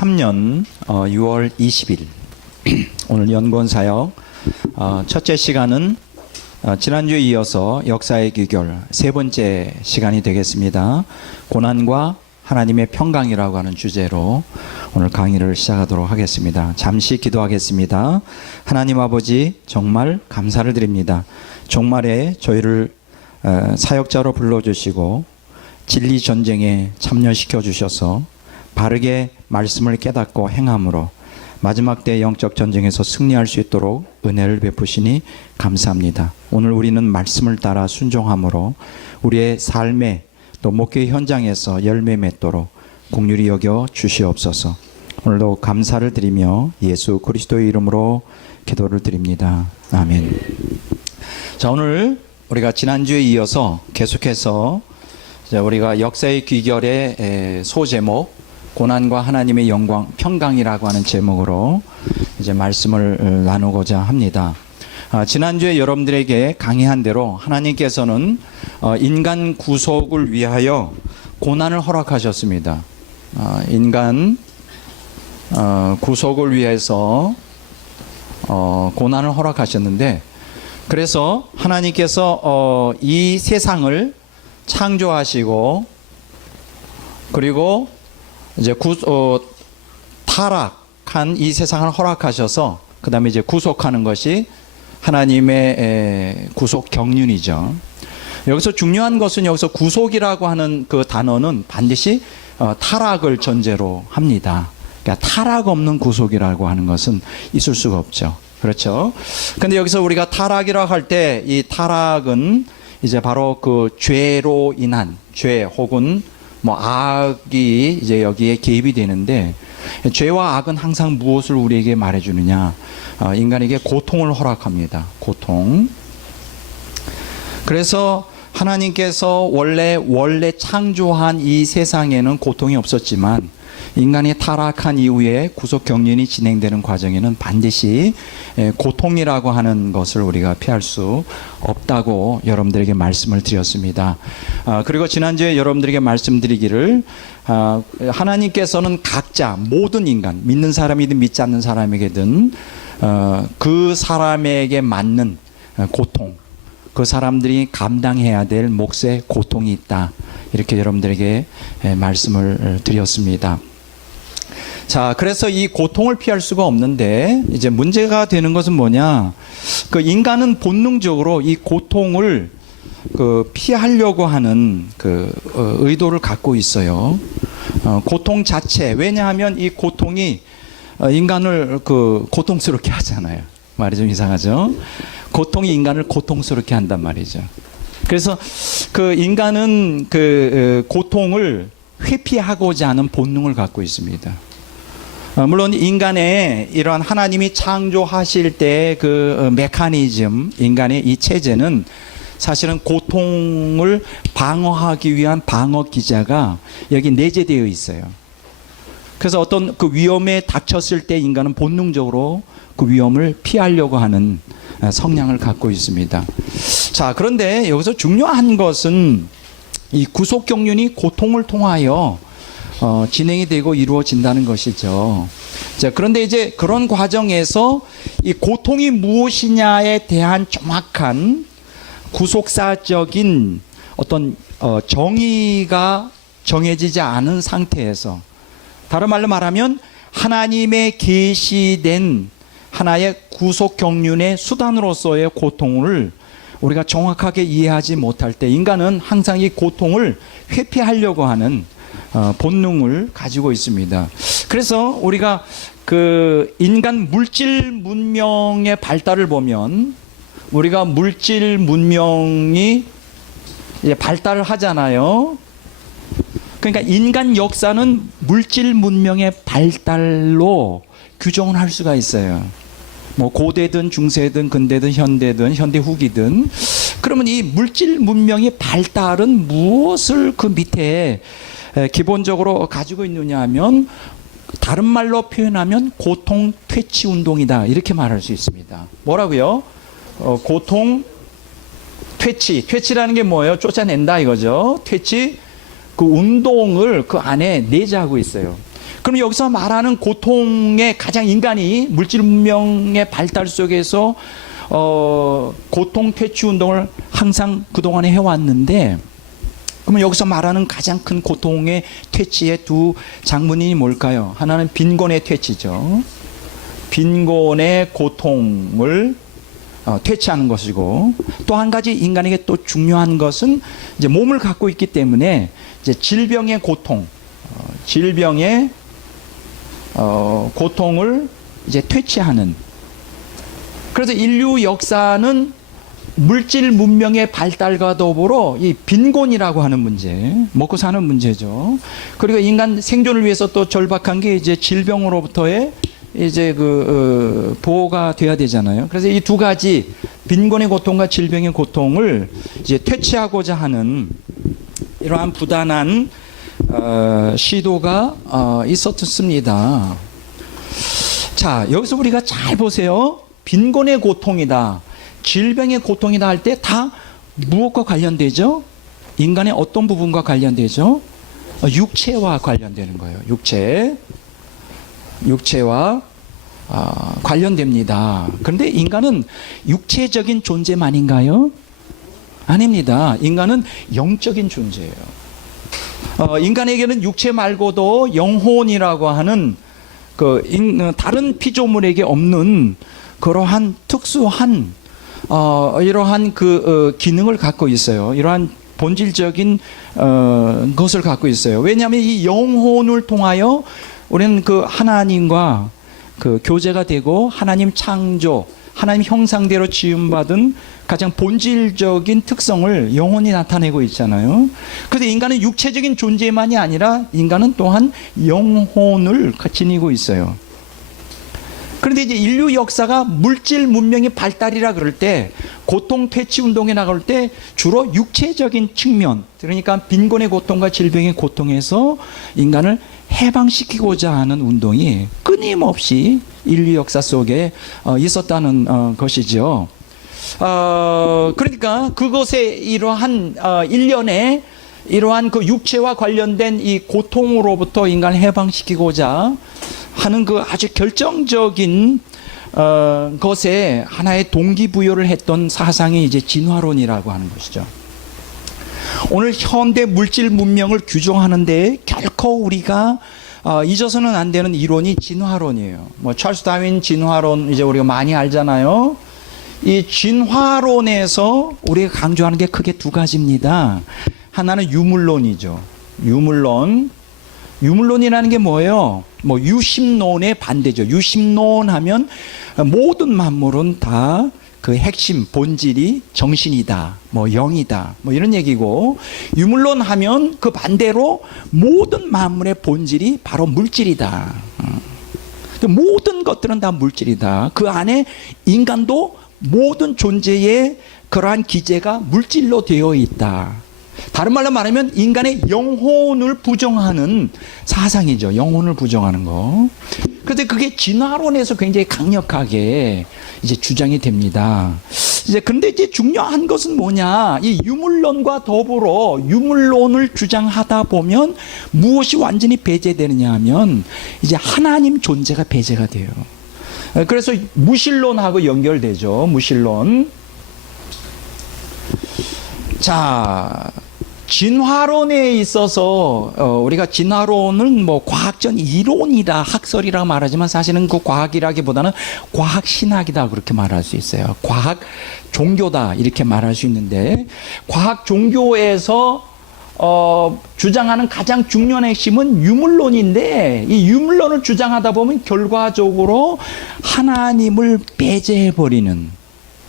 2023년 6월 20일 오늘 연구원사역 첫째 시간은 지난주에 이어서 역사의 귀결 세 번째 시간이 되겠습니다. 고난과 하나님의 평강이라고 하는 주제로 오늘 강의를 시작하도록 하겠습니다. 잠시 기도하겠습니다. 하나님 아버지, 정말 감사를 드립니다. 종말에 저희를 사역자로 불러주시고 진리 전쟁에 참여시켜 주셔서 바르게 말씀을 깨닫고 행함으로 마지막 때 영적 전쟁에서 승리할 수 있도록 은혜를 베푸시니 감사합니다. 오늘 우리는 말씀을 따라 순종함으로 우리의 삶에 또 목회 현장에서 열매 맺도록 긍휼히 여겨 주시옵소서. 오늘도 감사를 드리며 예수 그리스도의 이름으로 기도를 드립니다. 아멘. 자, 오늘 우리가 지난주에 이어서 계속해서 우리가 역사의 귀결의 소제목 고난과 하나님의 영광 평강이라고 하는 제목으로 이제 말씀을 나누고자 합니다. 지난주에 여러분들에게 강의한 대로 하나님께서는 인간 구속을 위하여 고난을 허락하셨습니다. 인간 구속을 위해서 고난을 허락하셨는데, 그래서 하나님께서 이 세상을 창조하시고 그리고 이제 타락한 이 세상을 허락하셔서 그 다음에 이제 구속하는 것이 하나님의 구속 경륜이죠. 여기서 중요한 것은 여기서 구속이라고 하는 그 단어는 반드시 타락을 전제로 합니다. 그러니까 타락 없는 구속이라고 하는 것은 있을 수가 없죠. 그렇죠? 근데 여기서 우리가 타락이라고 할 때 이 타락은 이제 바로 그 죄로 인한 죄 혹은 뭐 악이 이제 여기에 개입이 되는데, 죄와 악은 항상 무엇을 우리에게 말해주느냐? 인간에게 고통을 허락합니다. 고통. 그래서 하나님께서 원래 창조한 이 세상에는 고통이 없었지만 인간이 타락한 이후에 구속 경륜이 진행되는 과정에는 반드시 고통이라고 하는 것을 우리가 피할 수 없다고 여러분들에게 말씀을 드렸습니다. 그리고 지난주에 여러분들에게 말씀드리기를 하나님께서는 각자 모든 인간, 믿는 사람이든 믿지 않는 사람에게든 그 사람에게 맞는 고통, 그 사람들이 감당해야 될 몫의 고통이 있다, 이렇게 여러분들에게 말씀을 드렸습니다. 자, 그래서 이 고통을 피할 수가 없는데, 이제 문제가 되는 것은 뭐냐? 그 인간은 본능적으로 이 고통을 피하려고 하는 의도를 갖고 있어요. 고통 자체. 왜냐하면 이 고통이 인간을 고통스럽게 하잖아요. 말이 좀 이상하죠? 고통이 인간을 고통스럽게 한단 말이죠. 그래서 인간은 고통을 회피하고자 하는 본능을 갖고 있습니다. 물론 인간의 이러한 하나님이 창조하실 때 메커니즘, 인간의 이 체제는 사실은 고통을 방어하기 위한 방어 기제가 여기 내재되어 있어요. 그래서 어떤 위험에 닥쳤을 때 인간은 본능적으로 그 위험을 피하려고 하는 성향을 갖고 있습니다. 자, 그런데 여기서 중요한 것은 이 구속 경륜이 고통을 통하여 진행이 되고 이루어진다는 것이죠. 자, 그런데 이제 그런 과정에서 이 고통이 무엇이냐에 대한 정확한 구속사적인 어떤 정의가 정해지지 않은 상태에서, 다른 말로 말하면 하나님의 계시된 하나의 구속 경륜의 수단으로서의 고통을 우리가 정확하게 이해하지 못할 때 인간은 항상 이 고통을 회피하려고 하는 본능을 가지고 있습니다. 그래서 우리가 인간 물질 문명의 발달을 보면, 우리가 물질 문명이 이제 발달을 하잖아요. 그러니까 인간 역사는 물질 문명의 발달로 규정을 할 수가 있어요. 뭐 고대든 중세든 근대든 현대든 현대 후기든. 그러면 이 물질 문명의 발달은 무엇을 그 밑에 기본적으로 가지고 있느냐 하면, 다른 말로 표현하면 고통 퇴치 운동이다, 이렇게 말할 수 있습니다. 뭐라고요? 고통 퇴치라는 게 뭐예요? 쫓아낸다 이거죠. 퇴치, 그 운동을 그 안에 내재하고 있어요. 그럼 여기서 말하는 고통의 가장 인간이 물질 문명의 발달 속에서 고통 퇴치 운동을 항상 그동안에 해왔는데, 그러면 여기서 말하는 가장 큰 고통의 퇴치의 두 장문이 뭘까요? 하나는 빈곤의 퇴치죠. 빈곤의 고통을 퇴치하는 것이고, 또 한 가지 인간에게 또 중요한 것은 이제 몸을 갖고 있기 때문에 이제 질병의 고통, 질병의 고통을 이제 퇴치하는. 그래서 인류 역사는 물질 문명의 발달과 더불어 이 빈곤이라고 하는 문제, 먹고 사는 문제죠. 그리고 인간 생존을 위해서 또 절박한 게 이제 질병으로부터의 이제 보호가 돼야 되잖아요. 그래서 이 두 가지 빈곤의 고통과 질병의 고통을 이제 퇴치하고자 하는 이러한 부단한 시도가 있었습니다. 자, 여기서 우리가 잘 보세요. 빈곤의 고통이다, 질병의 고통이다 할 때 다 무엇과 관련되죠? 인간의 어떤 부분과 관련되죠? 육체와 관련되는 거예요. 육체와 관련됩니다. 그런데 인간은 육체적인 존재만인가요? 아닙니다. 인간은 영적인 존재예요. 인간에게는 육체 말고도 영혼이라고 하는 다른 피조물에게 없는 그러한 특수한 이러한 기능을 갖고 있어요. 이러한 본질적인 것을 갖고 있어요. 왜냐하면 이 영혼을 통하여 우리는 하나님과 교제가 되고 하나님 창조, 하나님 형상대로 지음받은 가장 본질적인 특성을 영혼이 나타내고 있잖아요. 그래서 인간은 육체적인 존재만이 아니라 인간은 또한 영혼을 지니고 있어요. 그런데 이제 인류 역사가 물질 문명의 발달이라 그럴 때, 고통 퇴치 운동에 나갈 때 주로 육체적인 측면, 그러니까 빈곤의 고통과 질병의 고통에서 인간을 해방시키고자 하는 운동이 끊임없이 인류 역사 속에 있었다는 것이죠. 그러니까 그것에 이러한 일련의 이러한 육체와 관련된 이 고통으로부터 인간을 해방시키고자 하는 아주 결정적인 것에 하나의 동기부여를 했던 사상이 이제 진화론이라고 하는 것이죠. 오늘 현대 물질 문명을 규정하는데 결코 우리가 잊어서는 안 되는 이론이 진화론이에요. 찰스 다윈 진화론 이제 우리가 많이 알잖아요. 이 진화론에서 우리가 강조하는 게 크게 두 가지입니다. 하나는 유물론이죠. 유물론이라는 게 뭐예요? 유심론의 반대죠. 유심론 하면 모든 만물은 다 핵심, 본질이 정신이다, 영이다, 이런 얘기고, 유물론 하면 그 반대로 모든 만물의 본질이 바로 물질이다. 모든 것들은 다 물질이다. 그 안에 인간도 모든 존재의 그러한 기제가 물질로 되어 있다. 다른 말로 말하면 인간의 영혼을 부정하는 사상이죠. 영혼을 부정하는 거. 그런데 그게 진화론에서 굉장히 강력하게 이제 주장이 됩니다. 그런데 이제 중요한 것은 뭐냐? 이 유물론과 더불어 유물론을 주장하다 보면 무엇이 완전히 배제되느냐 하면 이제 하나님 존재가 배제가 돼요. 그래서 무신론하고 연결되죠. 무신론. 자, 진화론에 있어서 우리가 진화론은 과학적 이론이다, 학설이라 말하지만 사실은 그 과학이라기보다는 과학 신학이다 그렇게 말할 수 있어요. 과학 종교다 이렇게 말할 수 있는데, 과학 종교에서 주장하는 가장 중요한 핵심은 유물론인데, 이 유물론을 주장하다 보면 결과적으로 하나님을 배제해버리는,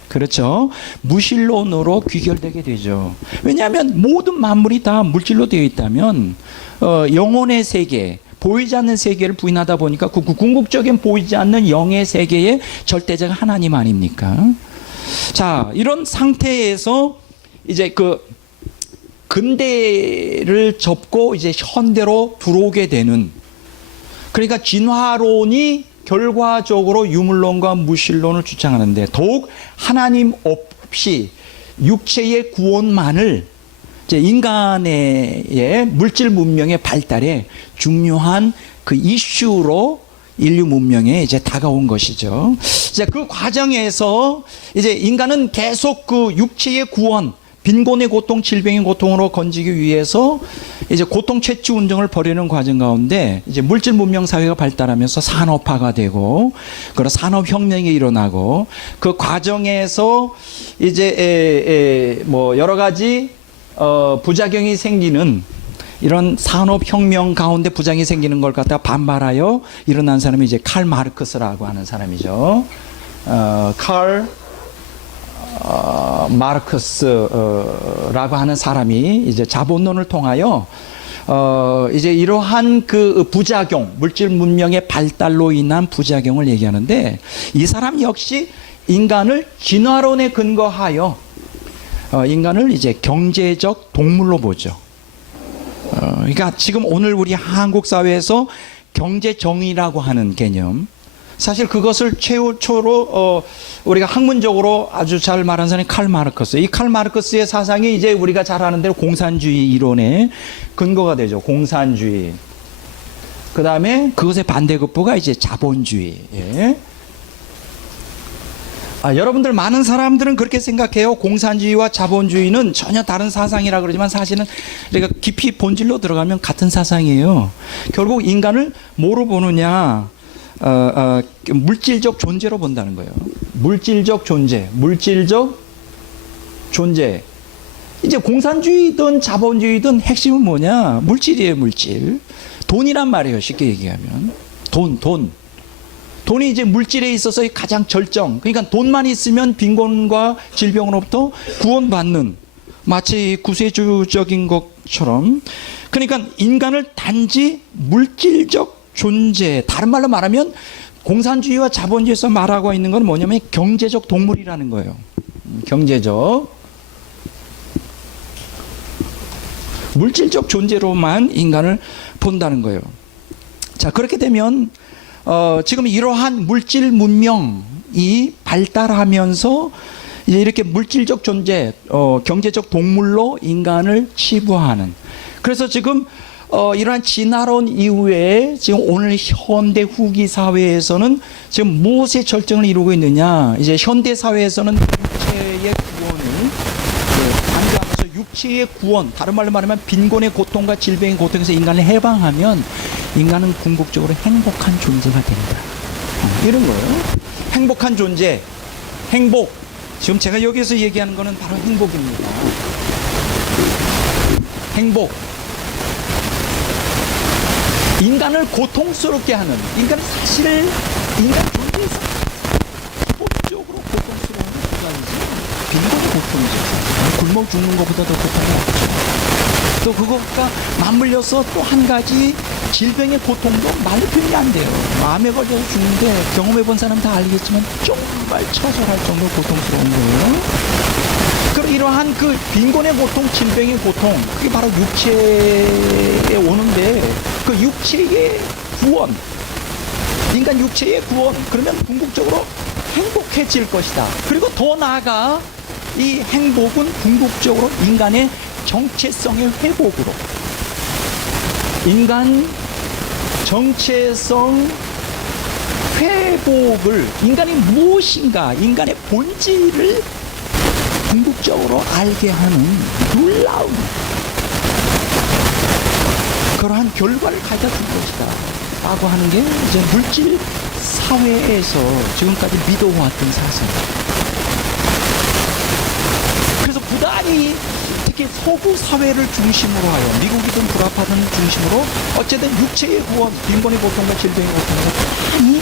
그렇죠, 무신론으로 귀결되게 되죠. 왜냐하면 모든 만물이 다 물질로 되어 있다면 영혼의 세계, 보이지 않는 세계를 부인하다 보니까 그 궁극적인 보이지 않는 영의 세계의 절대자가 하나님 아닙니까? 자, 이런 상태에서 이제 근대를 접고 이제 현대로 들어오게 되는, 그러니까 진화론이 결과적으로 유물론과 무신론을 주장하는데, 더욱 하나님 없이 육체의 구원만을 이제 인간의 물질 문명의 발달에 중요한 그 이슈로 인류 문명에 이제 다가온 것이죠. 이제 그 과정에서 이제 인간은 계속 그 육체의 구원, 빈곤의 고통, 질병의 고통으로 건지기 위해서 이제 고통 채취 운동을 벌이는 과정 가운데 이제 물질 문명 사회가 발달하면서 산업화가 되고 그런 산업 혁명이 일어나고 그 과정에서 이제 뭐 여러 가지 부작용이 생기는 이런 산업 혁명 가운데 부작용이 생기는 걸 갖다가 반발하여 일어난 사람이 이제 칼 마르크스라고 하는 사람이죠. 칼 마르크스라고 하는 사람이 이제 자본론을 통하여 이제 이러한 그 부작용, 물질 문명의 발달로 인한 부작용을 얘기하는데 이 사람 역시 인간을 진화론에 근거하여 인간을 이제 경제적 동물로 보죠. 그러니까 지금 오늘 우리 한국 사회에서 경제 정의라고 하는 개념, 사실 그것을 최초로 우리가 학문적으로 아주 잘 말한 사람이 칼 마르크스. 이 칼 마르크스의 사상이 이제 우리가 잘 아는 대로 공산주의 이론의 근거가 되죠. 공산주의. 그 다음에 그것의 반대급부가 이제 자본주의. 예. 여러분들 많은 사람들은 그렇게 생각해요. 공산주의와 자본주의는 전혀 다른 사상이라 그러지만 사실은 우리가 깊이 본질로 들어가면 같은 사상이에요. 결국 인간을 뭐로 보느냐? 물질적 존재로 본다는 거예요. 물질적 존재, 물질적 존재. 이제 공산주의든 자본주의든 핵심은 뭐냐? 물질이에요, 물질. 돈이란 말이에요, 쉽게 얘기하면. 돈. 돈이 이제 물질에 있어서 가장 절정. 그러니까 돈만 있으면 빈곤과 질병으로부터 구원받는, 마치 구세주적인 것처럼. 그러니까 인간을 단지 물질적 존재, 다른 말로 말하면 공산주의와 자본주의에서 말하고 있는 건 뭐냐면 경제적 동물이라는 거예요. 경제적 물질적 존재로만 인간을 본다는 거예요. 자, 그렇게 되면 지금 이러한 물질 문명이 발달하면서 이제 이렇게 물질적 존재, 경제적 동물로 인간을 치부하는. 그래서 지금 이러한 진화론 이후에 지금 오늘 현대 후기 사회에서는 지금 무엇의 절정을 이루고 있느냐? 이제 현대 사회에서는 육체의 구원을 강조하면서 육체의 구원, 다른 말로 말하면 빈곤의 고통과 질병의 고통에서 인간을 해방하면 인간은 궁극적으로 행복한 존재가 된다. 이런 거예요. 행복한 존재, 행복. 지금 제가 여기서 얘기하는 거는 바로 행복입니다. 행복. 인간을 고통스럽게 하는, 인간은 사실 인간 존재에서 기본적으로 고통스러운 게 누가이지? 빈곤의 고통이죠. 굶어 죽는 것보다 더 고통이 없죠. 또 그것과 맞물려서 또 한 가지 질병의 고통도 말로 표현이 안 돼요. 암에 걸려서 죽는데 경험해 본 사람 다 알겠지만 정말 처절할 정도로 고통스러운 거예요. 그럼 이러한 그 빈곤의 고통, 질병의 고통, 그게 바로 육체에 오는데 그 육체의 구원, 인간 육체의 구원, 그러면 궁극적으로 행복해질 것이다. 그리고 더 나아가 이 행복은 궁극적으로 인간의 정체성의 회복으로, 인간 정체성 회복을, 인간이 무엇인가, 인간의 본질을 궁극적으로 알게 하는 놀라운 그러한 결과를 가져다 줄 것이다 라고 하는 게 이제 물질 사회에서 지금까지 믿어왔던 사상이에요. 그래서 부단히 특히 서구 사회를 중심으로 하여, 미국이든 불합화든 중심으로 어쨌든 육체의 구원, 빈곤의 고통과 질병의 고통과 많이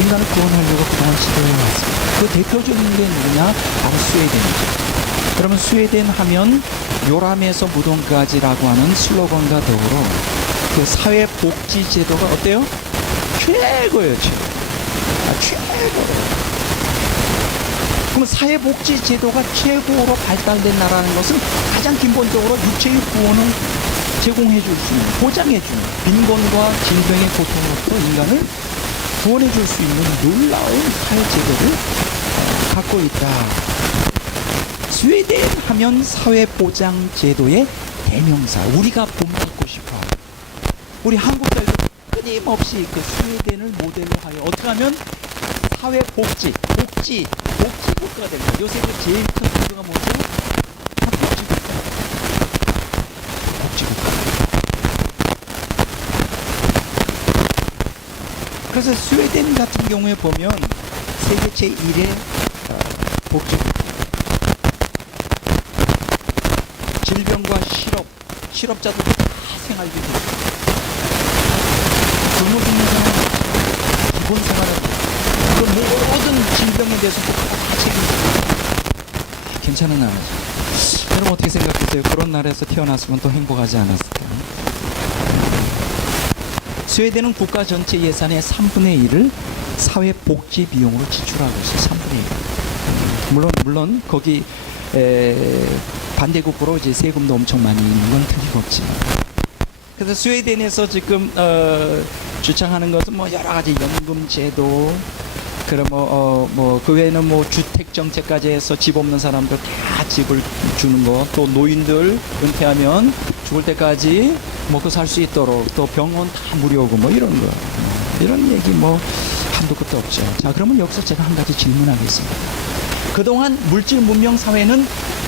인간을 구원하려고 그동안 시도해왔습니다. 그 대표적인 게 누구냐? 바로 스웨덴이죠. 그러면 스웨덴 하면 요람에서 무덤까지라고 하는 슬로건과 더불어 그 사회복지제도가 어때요? 최고예요, 최고예요. 그럼 사회복지제도가 최고로 발달된 나라는 것은 가장 근본적으로 육체의 구원을 제공해 줄 수 있는, 보장해 주는, 빈곤과 질병의 고통으로부터 인간을 구원해 줄 수 있는 놀라운 사회제도를 갖고 있다. 스웨덴 하면 사회보장제도의 대명사, 우리가 본받고 싶어 하는 우리 한국사회도 끊임없이 그 스웨덴을 모델로 하여 어떻게 하면 사회 복지 국가가 됩니다. 요새 제일 큰 문제가 뭐죠? 복지국가. 그래서 스웨덴 같은 경우에 보면 세계 제1의 복지국가. 질병과 실업자도 다 생활비 굶어 죽는 사람 기본 생활을 그 모든 질병에 대해서 다 책임지고 괜찮은 나라죠. 여러분 어떻게 생각하세요? 그런 나라에서 태어났으면 또 행복하지 않았을까요? 스웨덴은 국가 전체 예산의 3분의 1을 사회복지 비용으로 지출하고 있어요. 3분의 1. 물론 거기 반대국으로 이제 세금도 엄청 많이 있는 건 틀림없지만. 그래서 스웨덴에서 지금 주창하는 것은 뭐 여러 가지 연금 제도, 그럼 그 외에는 뭐 주택 정책까지 해서 집 없는 사람들 다 집을 주는 거, 또 노인들 은퇴하면 죽을 때까지 먹고 살 수 있도록, 또 병원 다 무료고 뭐 이런 거, 이런 얘기 뭐 한도 끝도 없죠. 자, 그러면 여기서 제가 한 가지 질문하겠습니다. 그동안 물질 문명 사회는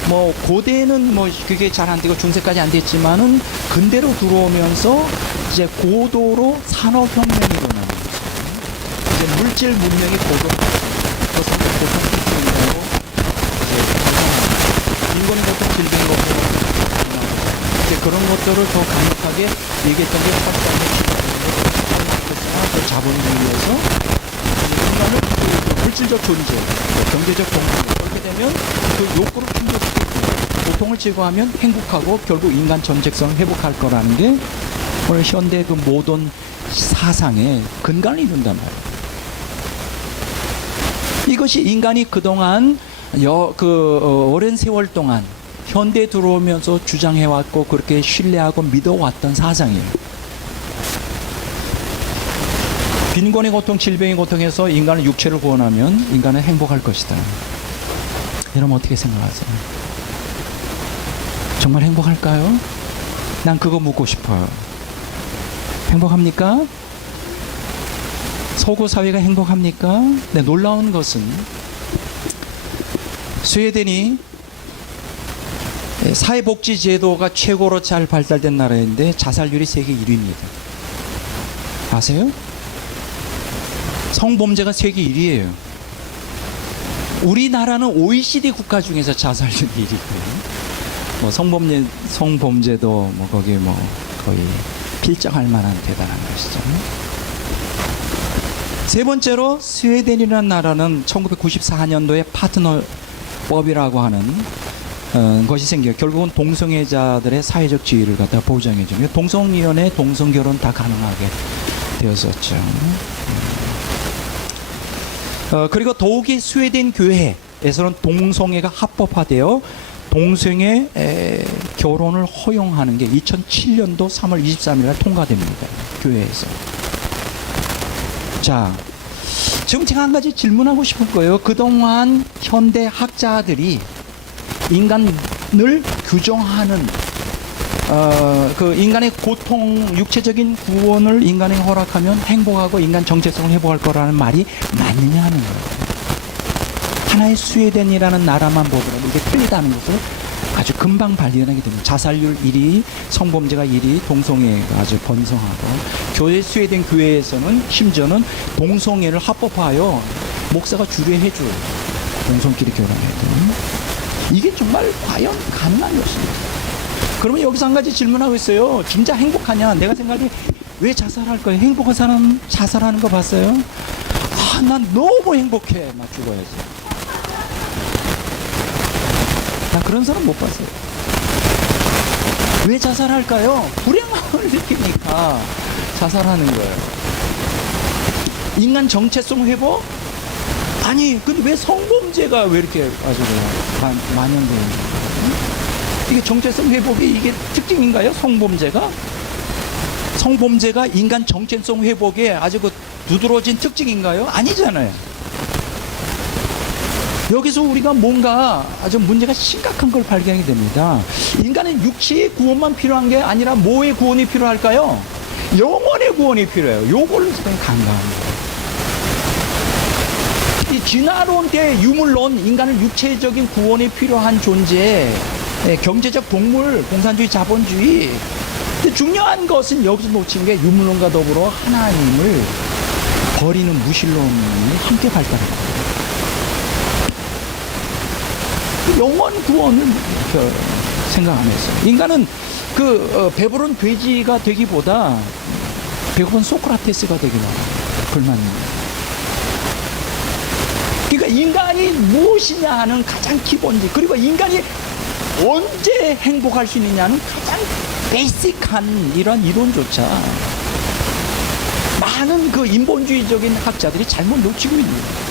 뭐 고대는 뭐 그게 잘 안 되고 중세까지 안 됐지만은 근대로 들어오면서 이제 고도로 산업혁명이 일어나는 거죠. 이제 물질 문명이 그것은 고통질병이라고 인권 고통 질병 고통 이제 그런 것들을 더 강력하게 얘기했던 게 그 자본주의에서 인간을 물질적 존재, 경제적 동물 그렇게 되면 그 욕구를 충족시키고 고통을 제거하면 행복하고 결국 인간 전쟁성을 회복할 거라는 게 오늘 현대 그 모던 사상의 근간을 이룬단 말이에요. 이것이 인간이 그동안 오랜 세월 동안 현대에 들어오면서 주장해왔고 그렇게 신뢰하고 믿어왔던 사상이에요. 빈곤의 고통, 질병의 고통에서 인간은 육체를 구원하면 인간은 행복할 것이다. 여러분 어떻게 생각하세요? 정말 행복할까요? 난 그거 묻고 싶어요. 행복합니까? 서구 사회가 행복합니까? 네, 놀라운 것은 스웨덴이 사회복지 제도가 최고로 잘 발달된 나라인데 자살률이 세계 1위입니다. 아세요? 성범죄가 세계 1위예요. 우리나라는 OECD 국가 중에서 자살률 1위고요. 뭐 성범죄도 뭐 거기 뭐 거의 필적할 만한 대단한 것이죠. 세 번째로 스웨덴이라는 나라는 1994년도에 파트너법이라고 하는 것이 생겨요. 결국은 동성애자들의 사회적 지위를 갖다 보장해주며 동성이혼에 동성결혼 다 가능하게 되었었죠. 그리고 더욱이 스웨덴 교회에서는 동성애가 합법화되어 동성애 결혼을 허용하는 게 2007년도 3월 23일 날 통과됩니다. 교회에서. 자, 지금 제가 한 가지 질문하고 싶은 거예요. 그동안 현대 학자들이 인간을 규정하는 그 인간의 고통, 육체적인 구원을 인간에게 허락하면 행복하고 인간 정체성을 회복할 거라는 말이 맞느냐 하는 거예요. 하나의 스웨덴이라는 나라만 보더라도 이게 틀리다는 것을 아주 금방 발견하게 됩니다. 자살률 1위, 성범죄가 1위, 동성애가 아주 번성하고 교회 스웨덴 교회에서는 심지어는 동성애를 합법화하여 목사가 주례해줘요. 동성끼리 결혼해도. 이게 정말 과연 가능한 것입니다. 그러면 여기서 한 가지 질문하고 있어요. 진짜 행복하냐? 내가 생각해 왜 자살할 거예요? 행복한 사람 자살하는 거 봤어요? 아, 난 너무 행복해. 막 죽어야지. 나 그런 사람 못 봤어요. 왜 자살할까요? 불행함을 느끼니까 자살하는 거예요. 인간 정체성 회복? 아니, 근데 왜 성범죄가 왜 이렇게 아주 만연되는 이게 정체성 회복이 이게 특징인가요? 성범죄가 인간 정체성 회복에 아주 그 두드러진 특징인가요? 아니잖아요. 여기서 우리가 뭔가 아주 문제가 심각한 걸 발견하게 됩니다. 인간은 육체의 구원만 필요한 게 아니라 뭐의 구원이 필요할까요? 영원의 구원이 필요해요. 요거를 지금 간과합니다. 이 진화론 때 유물론, 인간은 육체적인 구원이 필요한 존재, 경제적 동물, 공산주의, 자본주의. 근데 중요한 것은 여기서 놓친 게 유물론과 더불어 하나님을 버리는 무신론이 함께 발달한 거예요. 영원 구원을 생각 안 했어요. 인간은 배부른 돼지가 되기보다 배고픈 소크라테스가 되기 바랍니다. 불만입니다. 그러니까 인간이 무엇이냐 하는 가장 기본지, 그리고 인간이 언제 행복할 수 있느냐는 가장 베이직한 이런 이론조차 많은 인본주의적인 학자들이 잘못 놓치고 있는 거예요.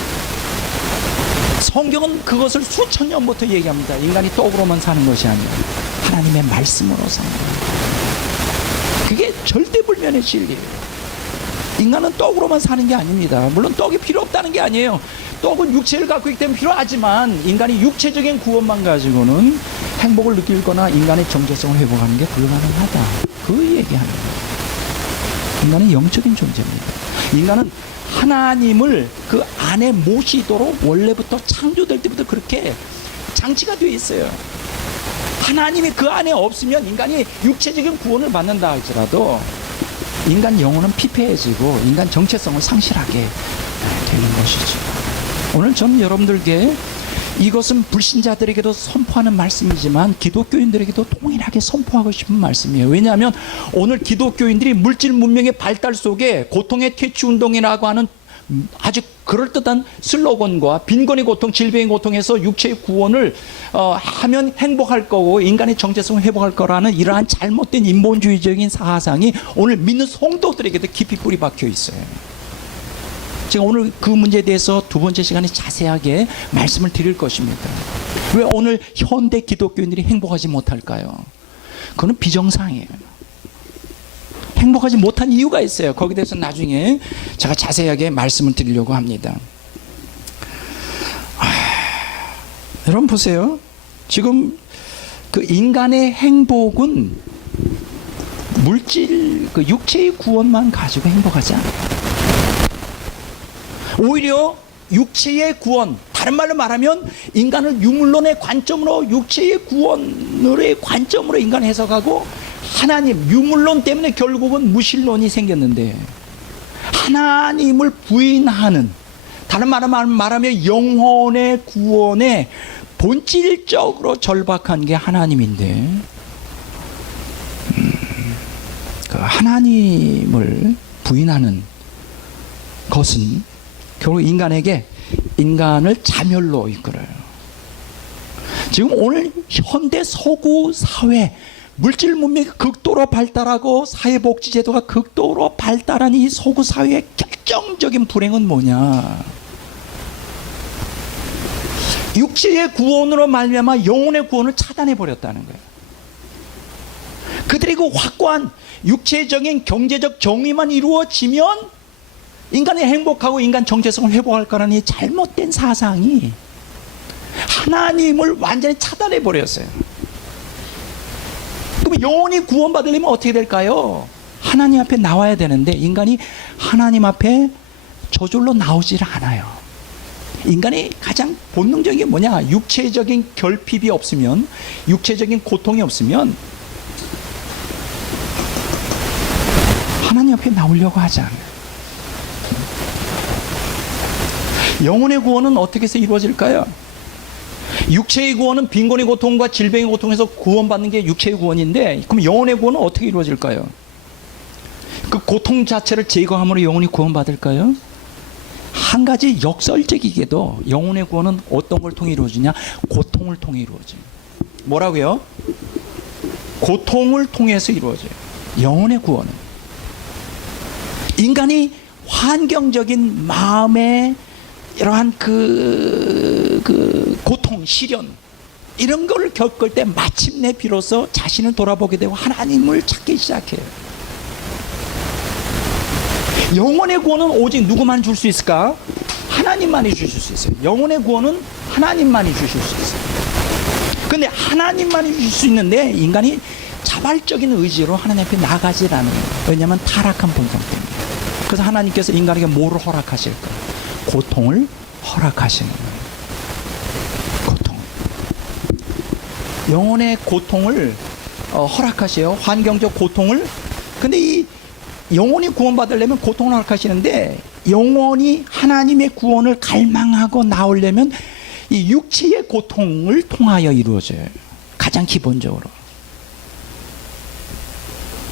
성경은 그것을 수천 년부터 얘기합니다. 인간이 떡으로만 사는 것이 아니라 하나님의 말씀으로 사는 거예요. 그게 절대불면의 진리예요. 인간은 떡으로만 사는 게 아닙니다. 물론 떡이 필요 없다는 게 아니에요. 떡은 육체를 갖고 있기 때문에 필요하지만 인간이 육체적인 구원만 가지고는 행복을 느낄 거나 인간의 정체성을 회복하는 게 불가능하다. 그 얘기하는 거예요. 인간은 영적인 존재입니다. 인간은 하나님을 그 안에 모시도록 원래부터 창조될 때부터 그렇게 장치가 되어 있어요. 하나님이 그 안에 없으면 인간이 육체적인 구원을 받는다 할지라도 인간 영혼은 피폐해지고 인간 정체성을 상실하게 되는 것이죠. 오늘 저는 여러분들께 이것은 불신자들에게도 선포하는 말씀이지만 기독교인들에게도 동일하게 선포하고 싶은 말씀이에요. 왜냐하면 오늘 기독교인들이 물질 문명의 발달 속에 고통의 퇴치 운동이라고 하는 아주 그럴듯한 슬로건과 빈곤의 고통, 질병의 고통에서 육체의 구원을 하면 행복할 거고 인간의 정체성을 회복할 거라는 이러한 잘못된 인본주의적인 사상이 오늘 믿는 성도들에게도 깊이 뿌리 박혀 있어요. 제가 오늘 그 문제에 대해서 두 번째 시간에 자세하게 말씀을 드릴 것입니다. 왜 오늘 현대 기독교인들이 행복하지 못할까요? 그건 비정상이에요. 행복하지 못한 이유가 있어요. 거기에 대해서 나중에 제가 자세하게 말씀을 드리려고 합니다. 여러분 보세요. 지금 그 인간의 행복은 물질, 육체의 구원만 가지고 행복하지 않아요. 오히려 육체의 구원, 다른 말로 말하면 인간을 유물론의 관점으로 육체의 구원의 관점으로 인간 해석하고 하나님, 유물론 때문에 결국은 무신론이 생겼는데 하나님을 부인하는, 다른 말로 말하면 영혼의 구원에 본질적으로 절박한 게 하나님인데 그 하나님을 부인하는 것은 결국 인간을 자멸로 이끌어요. 지금 오늘 현대 서구 사회 물질 문명이 극도로 발달하고 사회복지제도가 극도로 발달한 이 서구 사회의 결정적인 불행은 뭐냐? 육체의 구원으로 말미암아 영혼의 구원을 차단해 버렸다는 거예요. 그들이 그 확고한 육체적인 경제적 정의만 이루어지면 인간이 행복하고 인간 정체성을 회복할 거라는 이 잘못된 사상이 하나님을 완전히 차단해 버렸어요. 그럼 영혼이 구원받으려면 어떻게 될까요? 하나님 앞에 나와야 되는데 인간이 하나님 앞에 저절로 나오질 않아요. 인간이 가장 본능적인 게 뭐냐? 육체적인 결핍이 없으면, 육체적인 고통이 없으면 하나님 앞에 나오려고 하지 않아요. 영혼의 구원은 어떻게 해서 이루어질까요? 육체의 구원은 빈곤의 고통과 질병의 고통에서 구원받는 게 육체의 구원인데, 그럼 영혼의 구원은 어떻게 이루어질까요? 그 고통 자체를 제거함으로 영혼이 구원받을까요? 한 가지 역설적이게도 영혼의 구원은 어떤 걸 통해 이루어지냐? 고통을 통해 이루어져요. 뭐라고요? 고통을 통해서 이루어져요. 영혼의 구원은 인간이 환경적인 마음의 이러한 고통, 시련 이런 걸 겪을 때 마침내 비로소 자신을 돌아보게 되고 하나님을 찾기 시작해요. 영혼의 구원은 오직 누구만 줄 수 있을까? 하나님만이 주실 수 있어요. 영혼의 구원은 하나님만이 주실 수 있어요. 근데 하나님만이 주실 수 있는데 인간이 자발적인 의지로 하나님 앞에 나가지 않는 거예요. 왜냐하면 타락한 본성 때문에. 그래서 하나님께서 인간에게 뭐를 허락하실까? 고통을 허락하시는 거예요. 고통. 영혼의 고통을 허락하세요. 환경적 고통을. 근데 이 영혼이 구원받으려면 고통을 허락하시는데, 영혼이 하나님의 구원을 갈망하고 나오려면 이 육체의 고통을 통하여 이루어져요. 가장 기본적으로.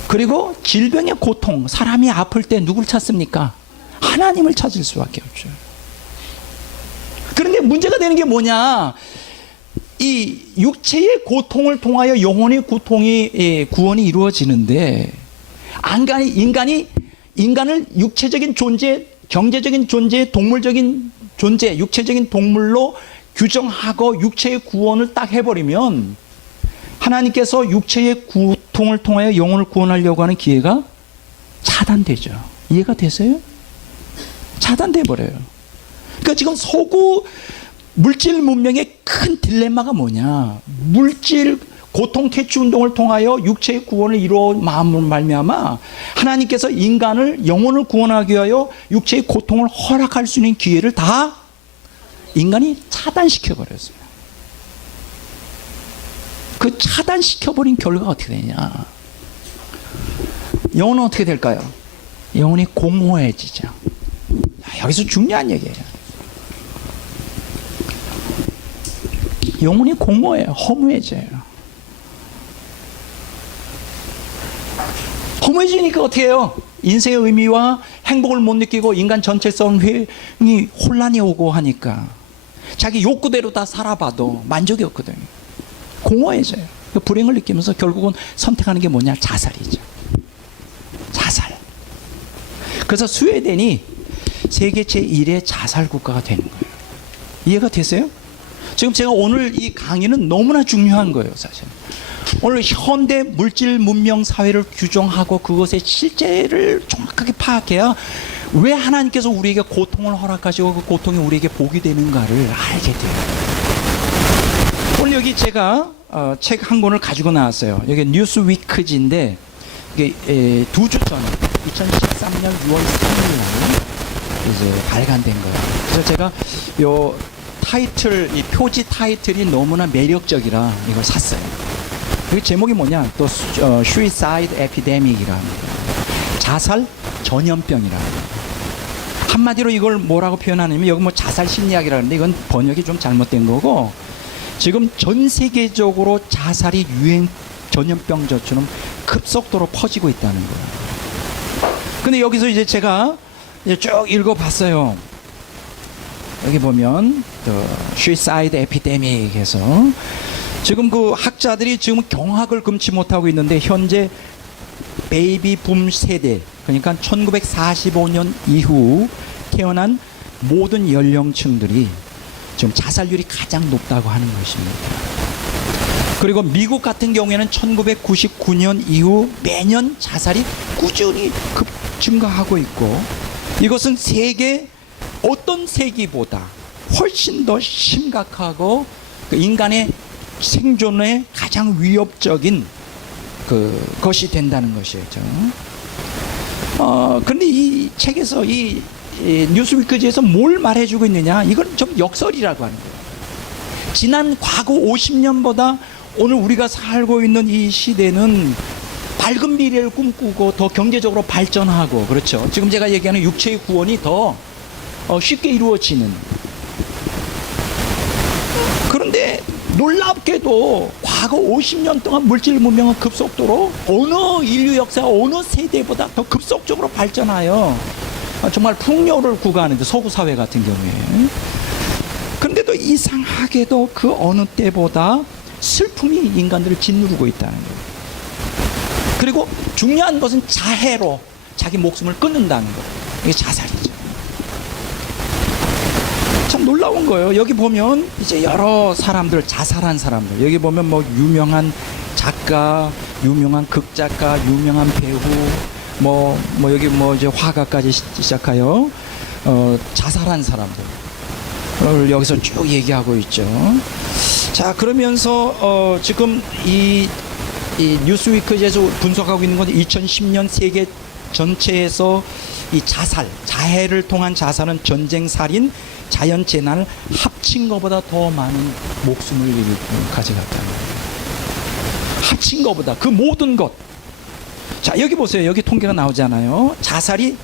그리고 질병의 고통, 사람이 아플 때 누굴 찾습니까? 하나님을 찾을 수밖에 없죠. 그런데 문제가 되는 게 뭐냐? 이 육체의 고통을 통하여 영혼의 구원이 이루어지는데, 인간을 육체적인 존재, 경제적인 존재, 동물적인 존재, 육체적인 동물로 규정하고 육체의 구원을 딱 해버리면 하나님께서 육체의 고통을 통하여 영혼을 구원하려고 하는 기회가 차단되죠. 이해가 되세요? 차단돼 버려요. 그러니까 지금 서구 물질 문명의 큰 딜레마가 뭐냐? 물질 고통 퇴치 운동을 통하여 육체의 구원을 이루어 마음을 말미암아 하나님께서 인간을 영혼을 구원하기 위하여 육체의 고통을 허락할 수 있는 기회를 다 인간이 차단시켜 버렸어요. 그 차단시켜버린 결과가 어떻게 되냐? 영혼은 어떻게 될까요? 영혼이 공허해지죠. 여기서 중요한 얘기예요. 영혼이 공허해요. 허무해져요. 허무해지니까 어떻게 해요? 인생의 의미와 행복을 못 느끼고 인간 전체성이 혼란이 오고 하니까 자기 욕구대로 다 살아봐도 만족이 없거든요. 공허해져요. 불행을 느끼면서 결국은 선택하는 게 뭐냐? 자살이죠. 자살. 그래서 스웨덴이 세계 제1의 자살 국가가 되는 거예요. 이해가 되세요? 지금 제가 오늘 이 강의는 너무나 중요한 거예요, 사실. 오늘 현대 물질 문명 사회를 규정하고 그것의 실제를 정확하게 파악해야 왜 하나님께서 우리에게 고통을 허락하시고 그 고통이 우리에게 복이 되는가를 알게 돼요. 오늘 여기 제가 책 한 권을 가지고 나왔어요. 여기 뉴스위크지인데 이게 2주 전에 2013년 6월 3일 날 이제 발간된 거예요. 그래서 제가 요 타이틀, 이 표지 타이틀이 너무나 매력적이라 이걸 샀어요. 그 제목이 뭐냐? 또 Suicide Epidemic이라 합니다. 자살 전염병이라 합니다. 한마디로 이걸 뭐라고 표현하냐면 여기 뭐 자살 심리학이라 하는데 이건 번역이 좀 잘못된 거고, 지금 전 세계적으로 자살이 유행 전염병처럼 급속도로 퍼지고 있다는 거예요. 근데 여기서 이제 제가 이제 쭉 읽어봤어요. 여기 보면 Suicide Epidemic에서 지금 그 학자들이 지금 경악을 금치 못하고 있는데, 현재 베이비 붐 세대, 그러니까 1945년 이후 태어난 모든 연령층들이 지금 자살률이 가장 높다고 하는 것입니다. 그리고 미국 같은 경우에는 1999년 이후 매년 자살이 꾸준히 증가하고 있고, 이것은 세계 어떤 세기보다 훨씬 더 심각하고 인간의 생존에 가장 위협적인 것이 된다는 것이죠. 그런데 이 책에서 이 뉴스위크지에서 뭘 말해주고 있느냐? 이건 좀 역설이라고 하는 거예요. 지난 과거 50년보다 오늘 우리가 살고 있는 이 시대는 밝은 미래를 꿈꾸고 더 경제적으로 발전하고, 그렇죠. 지금 제가 얘기하는 육체의 구원이 더 쉽게 이루어지는. 그런데 놀랍게도 과거 50년 동안 물질 문명은 급속도로 어느 인류 역사 어느 세대보다 더 급속적으로 발전하여 정말 풍요를 구가하는데, 서구 사회 같은 경우에. 그런데도 이상하게도 그 어느 때보다 슬픔이 인간들을 짓누르고 있다는 거예요. 그리고 중요한 것은 자해로 자기 목숨을 끊는다는 거예요. 이게 자살이죠. 참 놀라운 거예요. 여기 보면 이제 여러 사람들, 자살한 사람들, 여기 보면 뭐 유명한 작가, 유명한 극작가, 유명한 배우, 뭐 여기 뭐 이제 화가까지 시작하여 자살한 사람들 여기서 쭉 얘기하고 있죠. 자, 그러면서 지금 이 이 뉴스위크에서 분석하고 있는 건 2010년 세계 전체에서 이 자해를 통한 자살은 전쟁, 살인, 자연재난을 합친 것보다 더 많은 목숨을 가져갔다는 거예요. 합친 것보다 그 모든 것. 자, 여기 보세요. 여기 통계가 나오잖아요. 자살이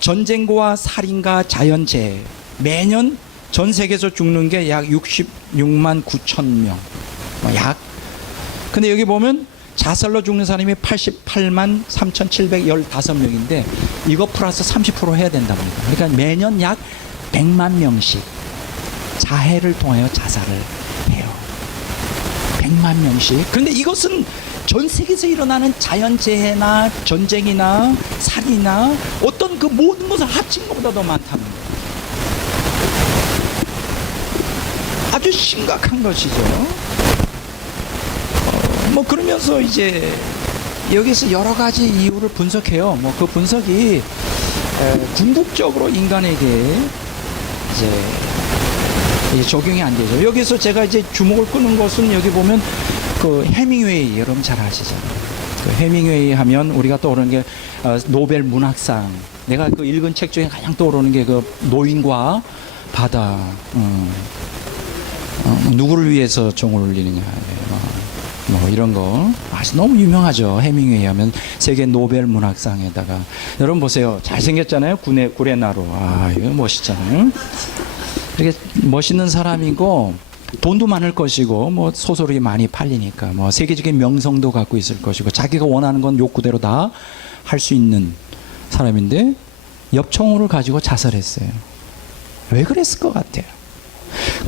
전쟁과 살인과 자연재해 매년 전 세계에서 죽는 게 약 66만 9천 명. 근데 여기 보면 자살로 죽는 사람이 88만 3,715명인데 이거 플러스 30% 해야 된답니다. 그러니까 매년 약 100만 명씩 자해를 통하여 자살을 해요. 100만 명씩. 그런데 이것은 전 세계에서 일어나는 자연재해나 전쟁이나 살이나 어떤 그 모든 것을 합친 것보다 더 많다는 거예요. 아주 심각한 것이죠. 그러면서 이제 여기서 여러 가지 이유를 분석해요. 그 분석이 궁극적으로 인간에게 이제 적용이 안 되죠. 여기서 제가 이제 주목을 끄는 것은 여기 보면 그 해밍웨이 여러분 잘 아시잖아요. 그 해밍웨이 하면 우리가 떠오르는 게 노벨 문학상. 내가 그 읽은 책 중에 가장 떠오르는 게 그 노인과 바다. 누구를 위해서 종을 울리느냐. 이런 거 아주 너무 유명하죠. 해밍웨이 하면 세계 노벨 문학상에다가 여러분 보세요. 잘생겼잖아요. 구레나루. 이거 멋있잖아요. 이렇게 멋있는 사람이고 돈도 많을 것이고 소설이 많이 팔리니까 세계적인 명성도 갖고 있을 것이고 자기가 원하는 건 욕구대로 다 할 수 있는 사람인데 엽총을 가지고 자살했어요. 왜 그랬을 것 같아요?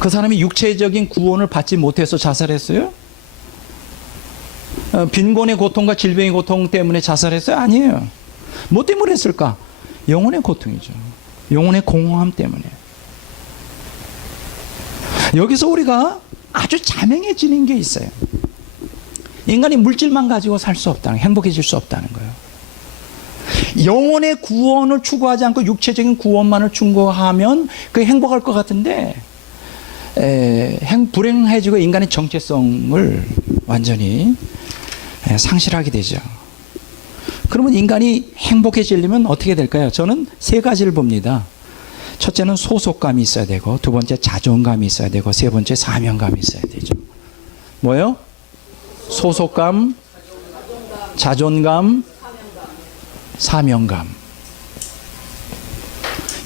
그 사람이 육체적인 구원을 받지 못해서 자살했어요? 빈곤의 고통과 질병의 고통 때문에 자살했어요? 아니에요. 뭐 때문에 했을까? 영혼의 고통이죠. 영혼의 공허함 때문에. 여기서 우리가 아주 자명해지는 게 있어요. 인간이 물질만 가지고 살 수 없다는, 행복해질 수 없다는 거예요. 영혼의 구원을 추구하지 않고 육체적인 구원만을 추구하면 그게 행복할 것 같은데 불행해지고 인간의 정체성을 완전히 상실하게 되죠. 그러면 인간이 행복해지려면 어떻게 될까요? 저는 세 가지를 봅니다. 첫째는 소속감이 있어야 되고, 두 번째 자존감이 있어야 되고, 세 번째 사명감이 있어야 되죠. 뭐요? 소속감, 자존감, 사명감.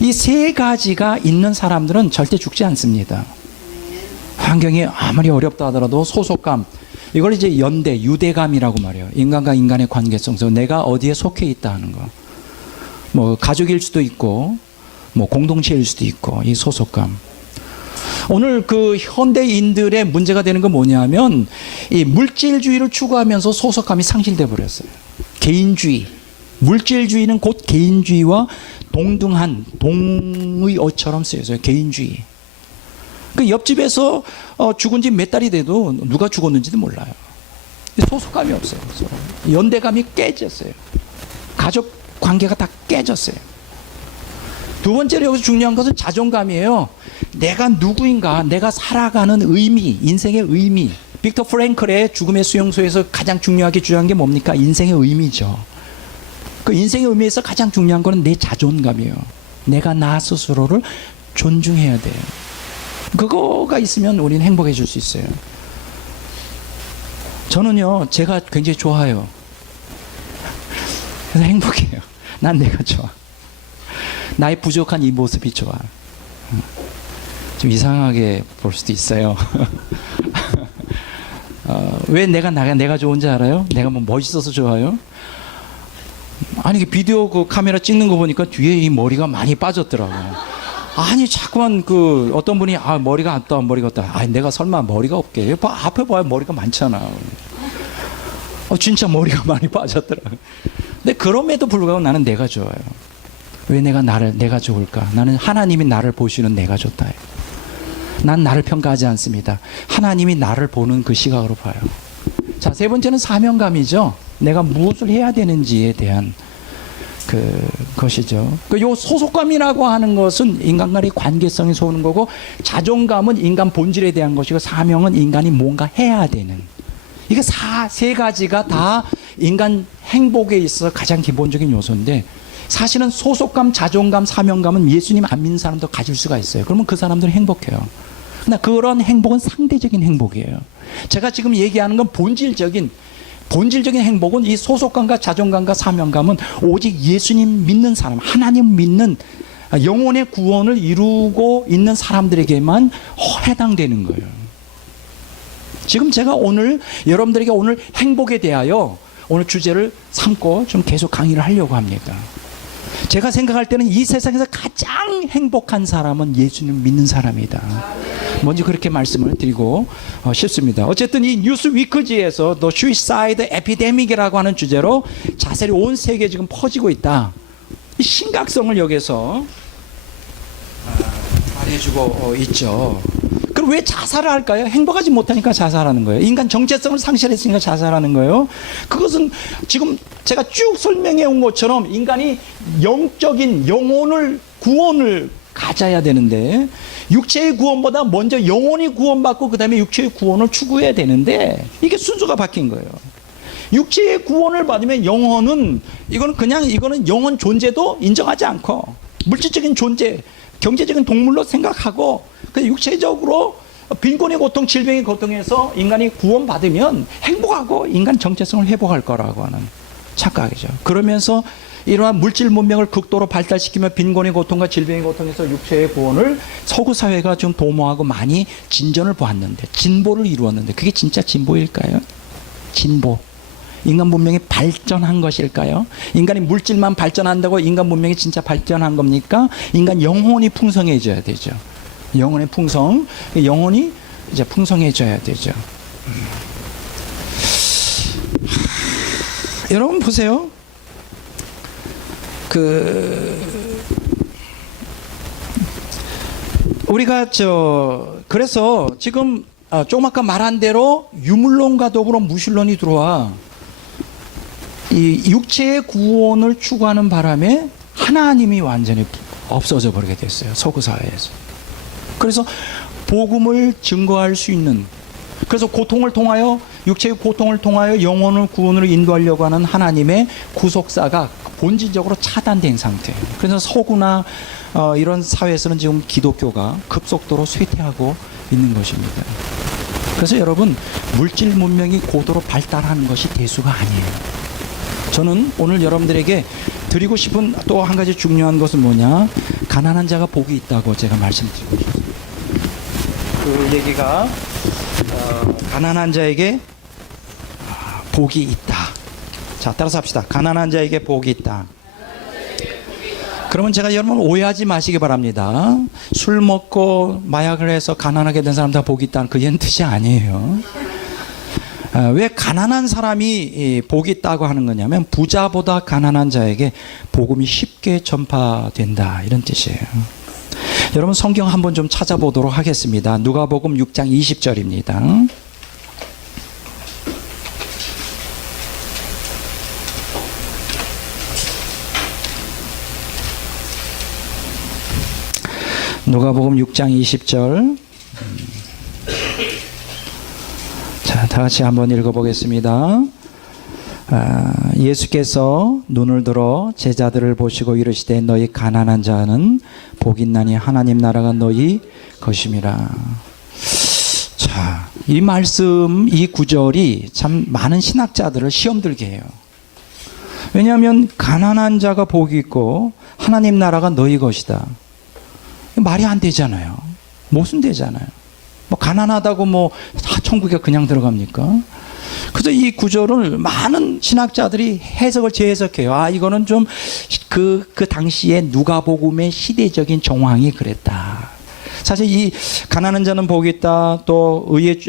이 세 가지가 있는 사람들은 절대 죽지 않습니다. 환경이 아무리 어렵다 하더라도 소속감, 이걸 이제 유대감이라고 말해요. 인간과 인간의 관계성에서 내가 어디에 속해 있다 하는 거. 가족일 수도 있고, 공동체일 수도 있고, 이 소속감. 오늘 그 현대인들의 문제가 되는 건 뭐냐면, 이 물질주의를 추구하면서 소속감이 상실돼 버렸어요. 개인주의. 물질주의는 곧 개인주의와 동등한 동의 어처럼 쓰여져요. 개인주의. 그 옆집에서 죽은 지 몇 달이 돼도 누가 죽었는지도 몰라요. 소속감이 없어요. 연대감이 깨졌어요. 가족 관계가 다 깨졌어요. 두 번째로 여기서 중요한 것은 자존감이에요. 내가 누구인가, 내가 살아가는 의미, 인생의 의미. 빅터 프랭클의 죽음의 수용소에서 가장 중요하게 주장한 게 뭡니까? 인생의 의미죠. 그 인생의 의미에서 가장 중요한 거는 내 자존감이에요. 내가 나 스스로를 존중해야 돼요. 그거가 있으면 우리는 행복해질 수 있어요. 저는요, 제가 굉장히 좋아요. 그래서 행복해요. 난 내가 좋아. 나의 부족한 이 모습이 좋아. 좀 이상하게 볼 수도 있어요. 왜 내가 좋은지 알아요? 내가 멋있어서 좋아요? 아니, 비디오 그 카메라 찍는 거 보니까 뒤에 이 머리가 많이 빠졌더라고요. 아니, 자꾸만 어떤 분이 머리가 없다, 머리가 없다. 내가 설마 머리가 없게. 앞에 봐야 머리가 많잖아. 진짜 머리가 많이 빠졌더라고요. 근데 그럼에도 불구하고 나는 내가 좋아요. 왜 내가 좋을까? 나는 하나님이 나를 보시는 내가 좋다. 난 나를 평가하지 않습니다. 하나님이 나를 보는 그 시각으로 봐요. 자, 세 번째는 사명감이죠. 내가 무엇을 해야 되는지에 대한 것이죠. 요 소속감이라고 하는 것은 인간과의 관계성이 쏘는 거고, 자존감은 인간 본질에 대한 것이고, 사명은 인간이 뭔가 해야 되는, 이게 세 가지가 다 인간 행복에 있어서 가장 기본적인 요소인데, 사실은 소속감, 자존감, 사명감은 예수님 안 믿는 사람도 가질 수가 있어요. 그러면 그 사람들은 행복해요. 그러나 그런 행복은 상대적인 행복이에요. 제가 지금 얘기하는 건 본질적인 행복은, 이 소속감과 자존감과 사명감은 오직 예수님 믿는 사람, 하나님 믿는, 영혼의 구원을 이루고 있는 사람들에게만 해당되는 거예요. 지금 제가 오늘 여러분들에게 오늘 행복에 대하여 오늘 주제를 삼고 좀 계속 강의를 하려고 합니다. 제가 생각할 때는 이 세상에서 가장 행복한 사람은 예수님 믿는 사람이다. 먼저 그렇게 말씀을 드리고 싶습니다. 어쨌든 이 뉴스 위크지에서 The Suicide Epidemic이라고 하는 주제로 자세히 온 세계에 지금 퍼지고 있다. 이 심각성을 여기서 말해주고 있죠. 그럼 왜 자살을 할까요? 행복하지 못하니까 자살하는 거예요. 인간 정체성을 상실했으니까 자살하는 거예요. 그것은 지금 제가 쭉 설명해 온 것처럼 인간이 영적인 영혼을 구원을 가져야 되는데, 육체의 구원보다 먼저 영혼이 구원받고 그 다음에 육체의 구원을 추구해야 되는데, 이게 순서가 바뀐 거예요. 육체의 구원을 받으면 영혼은 이거는 영혼 존재도 인정하지 않고 물질적인 존재, 경제적인 동물로 생각하고, 그 육체적으로 빈곤의 고통, 질병의 고통에서 인간이 구원받으면 행복하고 인간 정체성을 회복할 거라고 하는 착각이죠. 그러면서 이러한 물질 문명을 극도로 발달시키며 빈곤의 고통과 질병의 고통에서 육체의 구원을 서구 사회가 좀 도모하고 많이 진전을 보았는데, 진보를 이루었는데, 그게 진짜 진보일까요? 진보. 인간 문명이 발전한 것일까요? 인간이 물질만 발전한다고 인간 문명이 진짜 발전한 겁니까? 인간 영혼이 풍성해져야 되죠. 영혼의 풍성, 영혼이 이제 풍성해져야 되죠. 여러분 보세요. 우리가 그래서 지금 조금 아까 말한 대로 유물론과 더불어 무신론이 들어와 이 육체의 구원을 추구하는 바람에 하나님이 완전히 없어져 버리게 됐어요. 서구 사회에서. 그래서 복음을 증거할 수 있는, 그래서 고통을 통하여, 육체의 고통을 통하여 영혼을 구원으로 인도하려고 하는 하나님의 구속사가 본질적으로 차단된 상태예요. 그래서 서구나 이런 사회에서는 지금 기독교가 급속도로 쇠퇴하고 있는 것입니다. 그래서 여러분, 물질 문명이 고도로 발달하는 것이 대수가 아니에요. 저는 오늘 여러분들에게 드리고 싶은 또 한 가지 중요한 것은 뭐냐, 가난한 자가 복이 있다고 제가 말씀드리고 싶습니다. 그 얘기가 가난한 자에게 복이 있다. 자, 따라서 합시다. 가난한 자에게 복이 있다. 그러면 제가 여러분 오해하지 마시기 바랍니다. 술 먹고 마약을 해서 가난하게 된 사람 다 복이 있다는 그런 뜻이 아니에요. 왜 가난한 사람이 복이 있다고 하는 거냐면, 부자보다 가난한 자에게 복음이 쉽게 전파된다, 이런 뜻이에요. 여러분 성경 한번 좀 찾아보도록 하겠습니다. 누가복음 6장 20절입니다. 누가복음 6장 20절. 자, 다 같이 한번 읽어보겠습니다. 예수께서 눈을 들어 제자들을 보시고 이르시되, 너희 가난한 자는 복이 있나니 하나님 나라가 너희 것임이라. 자, 이 말씀, 이 구절이 참 많은 신학자들을 시험 들게 해요. 왜냐하면 가난한 자가 복이 있고 하나님 나라가 너희 것이다. 말이 안 되잖아요. 모순되잖아요. 뭐 가난하다고 뭐 천국에 그냥 들어갑니까? 그래서 이 구절을 많은 신학자들이 해석을 재해석해요. 이거는 좀 그 당시에 누가복음의 시대적인 정황이 그랬다. 사실 이 가난한 자는 복이 있다, 또 의의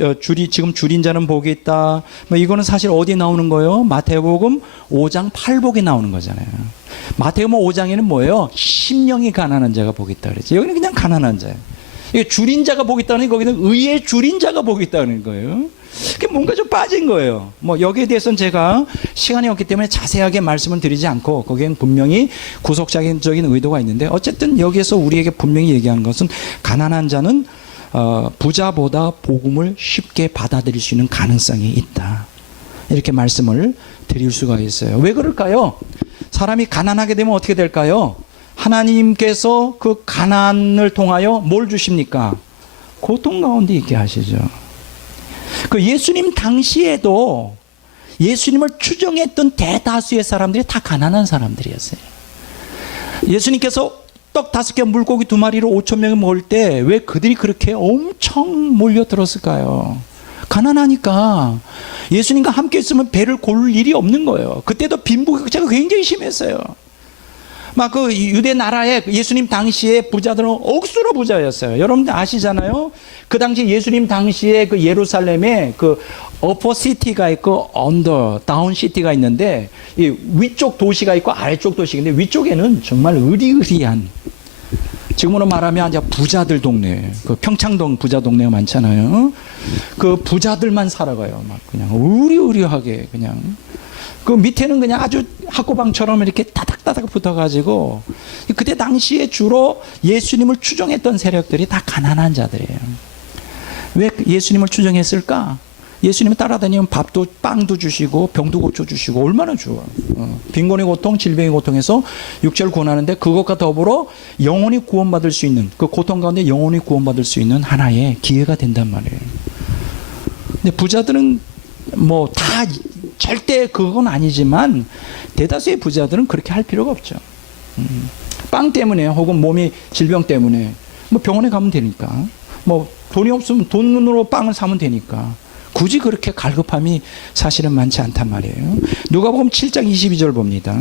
지금 줄인 자는 복이 있다, 뭐 이거는 사실 어디에 나오는 거예요? 마태복음 5장 8복에 나오는 거잖아요. 마태복음 5장에는 뭐예요? 심령이 가난한 자가 복이 있다 그랬지. 여기는 그냥 가난한 자예요. 이게 줄인 자가 복이 있다는, 거기는 의의 줄인 자가 복이 있다는 거예요. 그게 뭔가 좀 빠진 거예요. 뭐 여기에 대해서는 제가 시간이 없기 때문에 자세하게 말씀을 드리지 않고, 거기엔 분명히 구속적인 의도가 있는데, 어쨌든 여기에서 우리에게 분명히 얘기한 것은 가난한 자는 부자보다 복음을 쉽게 받아들일 수 있는 가능성이 있다. 이렇게 말씀을 드릴 수가 있어요. 왜 그럴까요? 사람이 가난하게 되면 어떻게 될까요? 하나님께서 그 가난을 통하여 뭘 주십니까? 고통 가운데 있게 하시죠. 그 예수님 당시에도 예수님을 추종했던 대다수의 사람들이 다 가난한 사람들이었어요. 예수님께서 떡 5개 물고기 2마리로 5,000명이 먹을 때 왜 그들이 그렇게 엄청 몰려들었을까요? 가난하니까. 예수님과 함께 있으면 배를 고를 일이 없는 거예요. 그때도 빈부격차가 굉장히 심했어요. 막 그 유대 나라에 예수님 당시에 부자들은 억수로 부자였어요. 여러분들 아시잖아요. 그 당시 예수님 당시에 그 예루살렘에 그 어퍼 시티가 있고 언더 다운 시티가 있는데, 이 위쪽 도시가 있고 아래쪽 도시가 있는데, 위쪽에는 정말 의리의리한, 지금으로 말하면 이제 부자들 동네, 그 평창동 부자 동네가 많잖아요. 그 부자들만 살아가요. 막 그냥 의리의리하게 그냥. 그 밑에는 그냥 아주 학고방처럼 이렇게 따닥따닥 붙어가지고, 그때 당시에 주로 예수님을 추종했던 세력들이 다 가난한 자들이에요. 왜 예수님을 추종했을까? 예수님을 따라다니면 밥도 빵도 주시고 병도 고쳐주시고 얼마나 좋아. 빈곤의 고통, 질병의 고통에서 육체를 구원하는데, 그것과 더불어 영혼이 구원받을 수 있는, 그 고통 가운데 영혼이 구원받을 수 있는 하나의 기회가 된단 말이에요. 근데 부자들은 뭐 다 절대 그건 아니지만 대다수의 부자들은 그렇게 할 필요가 없죠. 빵 때문에 혹은 몸이 질병 때문에 뭐 병원에 가면 되니까, 뭐 돈이 없으면 돈으로 빵을 사면 되니까 굳이 그렇게 갈급함이 사실은 많지 않단 말이에요. 누가복음 7장 22절 봅니다.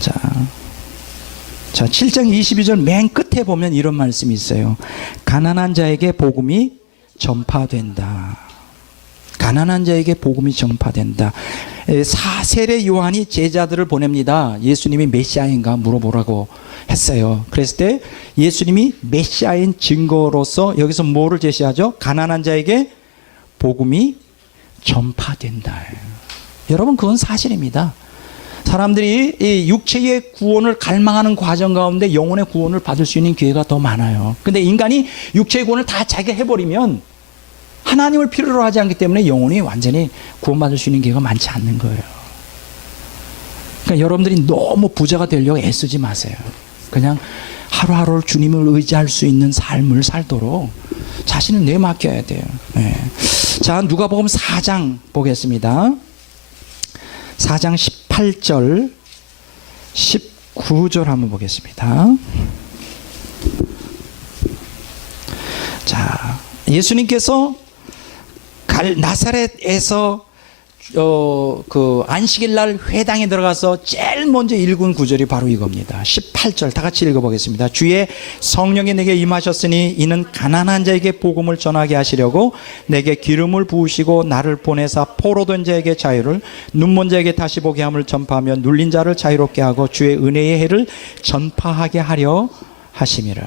자, 7장 22절 맨 끝에 보면 이런 말씀이 있어요. 가난한 자에게 복음이 전파된다. 가난한 자에게 복음이 전파된다. 세례 요한이 제자들을 보냅니다. 예수님이 메시아인가 물어보라고 했어요. 그랬을 때 예수님이 메시아인 증거로서 여기서 뭐를 제시하죠? 가난한 자에게 복음이 전파된다. 여러분, 그건 사실입니다. 사람들이 이 육체의 구원을 갈망하는 과정 가운데 영혼의 구원을 받을 수 있는 기회가 더 많아요. 근데 인간이 육체의 구원을 다 자기가 해버리면 하나님을 필요로 하지 않기 때문에 영혼이 완전히 구원받을 수 있는 기회가 많지 않는 거예요. 그러니까 여러분들이 너무 부자가 되려고 애쓰지 마세요. 그냥 하루하루를 주님을 의지할 수 있는 삶을 살도록 자신을 내맡겨야 돼요. 네. 자, 누가복음 4장 보겠습니다. 4장 18절 19절 한번 보겠습니다. 자, 예수님께서 나사렛에서 그 안식일 날 회당에 들어가서 제일 먼저 읽은 구절이 바로 이겁니다. 18절 다 같이 읽어보겠습니다. 주의 성령이 내게 임하셨으니 이는 가난한 자에게 복음을 전하게 하시려고 내게 기름을 부으시고 나를 보내사 포로된 자에게 자유를, 눈먼 자에게 다시 보게 함을 전파하며 눌린 자를 자유롭게 하고 주의 은혜의 해를 전파하게 하려 하심이라.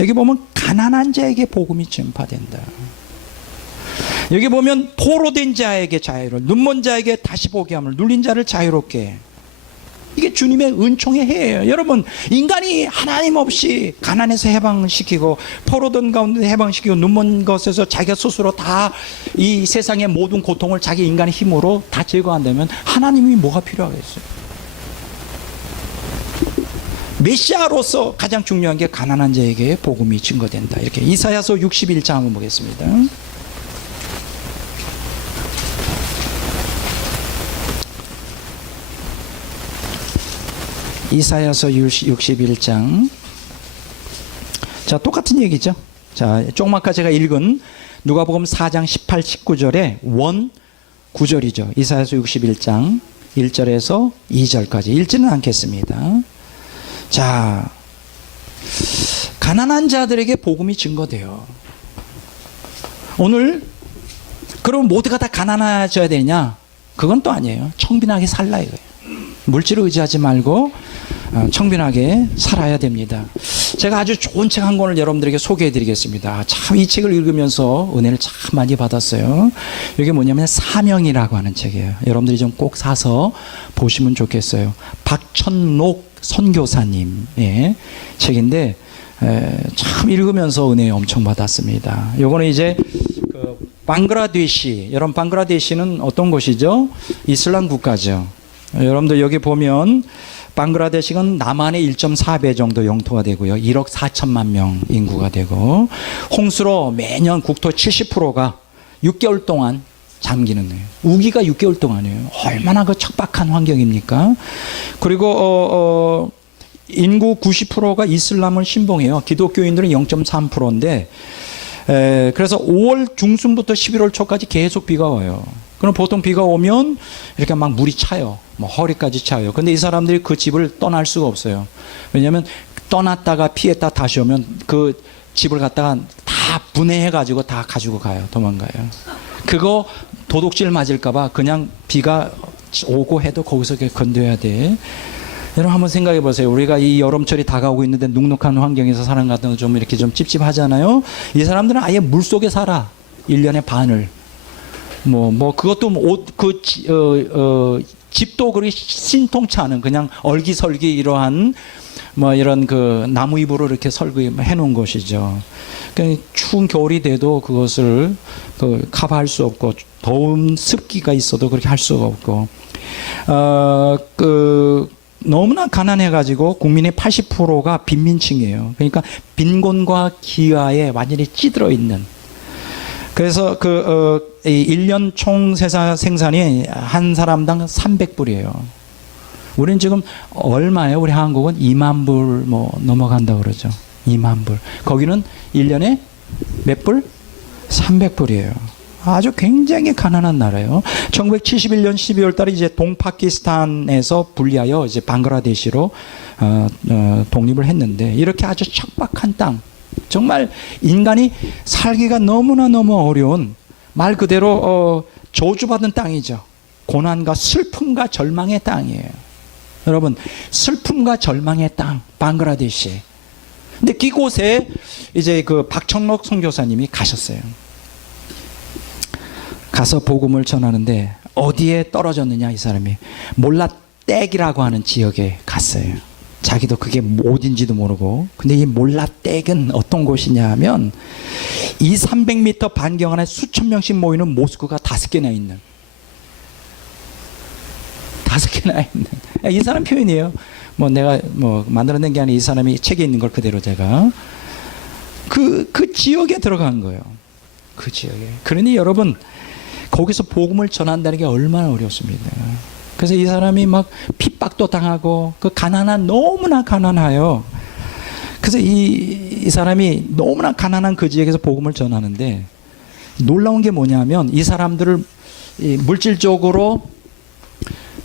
여기 보면 가난한 자에게 복음이 전파된다. 여기 보면 포로된 자에게 자유를, 눈먼 자에게 다시 보게 함을, 눌린 자를 자유롭게. 이게 주님의 은총의 해예요. 여러분, 인간이 하나님 없이 가난에서 해방시키고 포로된 가운데 해방시키고 눈먼 것에서 자기가 스스로 다 이 세상의 모든 고통을 자기 인간의 힘으로 다 제거한다면 하나님이 뭐가 필요하겠어요? 메시아로서 가장 중요한 게 가난한 자에게 복음이 증거된다. 이렇게 이사야서 61장 한번 보겠습니다. 이사야서 61장. 자, 똑같은 얘기죠. 자, 조금 아까 제가 읽은 누가복음 4장 18, 19절의 원 구절이죠. 이사야서 61장 1절에서 2절까지 읽지는 않겠습니다. 자, 가난한 자들에게 복음이 증거돼요. 오늘 그럼 모두가 다 가난해져야 되냐? 그건 또 아니에요. 청빈하게 살라 이거예요. 물질을 의지하지 말고 청빈하게 살아야 됩니다. 제가 아주 좋은 책 한 권을 여러분들에게 소개해 드리겠습니다. 참 이 책을 읽으면서 은혜를 참 많이 받았어요. 이게 뭐냐면 사명이라고 하는 책이에요. 여러분들이 좀 꼭 사서 보시면 좋겠어요. 박천록 선교사님의 책인데 참 읽으면서 은혜 엄청 받았습니다. 요거는 이제 그 방글라데시, 여러분 방글라데시는 어떤 곳이죠? 이슬람 국가죠. 여러분들 여기 보면 방글라데시가 남한의 1.4배 정도 영토가 되고요. 1억 4천만 명 인구가 되고 홍수로 매년 국토 70%가 6개월 동안 잠기는 거예요. 우기가 6개월 동안이에요. 얼마나 그 척박한 환경입니까? 그리고 인구 90%가 이슬람을 신봉해요. 기독교인들은 0.3%인데 그래서 5월 중순부터 11월 초까지 계속 비가 와요. 그럼 보통 비가 오면 이렇게 막 물이 차요. 뭐 허리까지 차요. 근데 이 사람들이 그 집을 떠날 수가 없어요. 왜냐하면 떠났다가 피했다 다시 오면 그 집을 갖다가 다 분해해가지고 다 가지고 가요. 도망가요. 그거 도둑질 맞을까봐 그냥 비가 오고 해도 거기서 건너야 돼. 여러분 한번 생각해 보세요. 우리가 이 여름철이 다가오고 있는데 눅눅한 환경에서 사는 것 같은 좀 이렇게 좀 찝찝하잖아요. 이 사람들은 아예 물 속에 살아. 1년의 반을. 그것도 집도 그렇게 신통치 않은 그냥 얼기설기 이러한 이런 그 나무 잎으로 이렇게 설계해 놓은 것이죠. 그러니까 추운 겨울이 돼도 그것을 커버할 수 없고 더운 습기가 있어도 그렇게 할 수가 없고 너무나 가난해가지고 국민의 80%가 빈민층이에요. 그러니까 빈곤과 기아에 완전히 찌들어 있는. 그래서 1년 총 생산이 한 사람당 300불이에요. 우리는 지금 얼마예요? 우리 한국은 2만 불 넘어간다고 그러죠. 2만 불. 거기는 1년에 몇 불? 300불이에요. 아주 굉장히 가난한 나라예요. 1971년 12월 달에 이제 동파키스탄에서 분리하여 이제 방글라데시로 독립을 했는데 이렇게 아주 척박한 땅, 정말 인간이 살기가 너무나 어려운 말 그대로 저주받은 땅이죠. 고난과 슬픔과 절망의 땅이에요. 여러분, 슬픔과 절망의 땅, 방글라데시. 근데 그곳에 이제 그 박청록 선교사님이 가셨어요. 가서 복음을 전하는데 어디에 떨어졌느냐, 이 사람이. 몰라떼기라고 하는 지역에 갔어요. 자기도 그게 어딘지도 모르고. 근데 이 몰라떼기는 어떤 곳이냐 하면 200~300m 반경 안에 수천 명씩 모이는 모스크가 5개나 있는. 5개나 있는. 이 사람 표현이에요. 내가 만들어낸 게 아니라 이 사람이 책에 있는 걸 그대로 제가 그 지역에 들어간 거예요. 그 지역에. 그러니 여러분, 거기서 복음을 전한다는 게 얼마나 어렵습니다. 그래서 이 사람이 막 핍박도 당하고 그 너무나 가난해요. 그래서 이 사람이 너무나 가난한 그 지역에서 복음을 전하는데 놀라운 게 뭐냐면 이 사람들을 물질적으로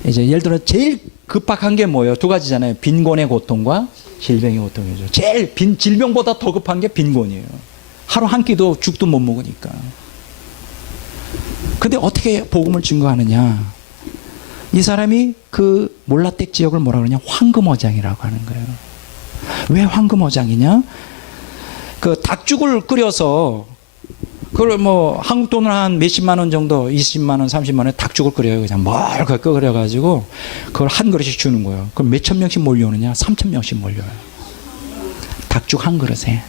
이제 예를 들어 제일 급박한 게 뭐예요? 2가지잖아요. 빈곤의 고통과 질병의 고통이죠. 제일 질병보다 더 급한 게 빈곤이에요. 하루 한 끼도 죽도 못 먹으니까. 근데 어떻게 복음을 증거하느냐? 이 사람이 그 몰라떼 지역을 뭐라 그러냐? 황금어장이라고 하는 거예요. 왜 황금어장이냐? 그 닭죽을 끓여서 그걸 한국 돈으로 한 몇십만 원 정도, 20만 원, 30만 원 닭죽을 끓여요. 그냥 멀게 끓여가지고 그걸 한 그릇씩 주는 거예요. 그럼 몇천 명씩 몰려오느냐? 3천 명씩 몰려와요. 닭죽 한 그릇에.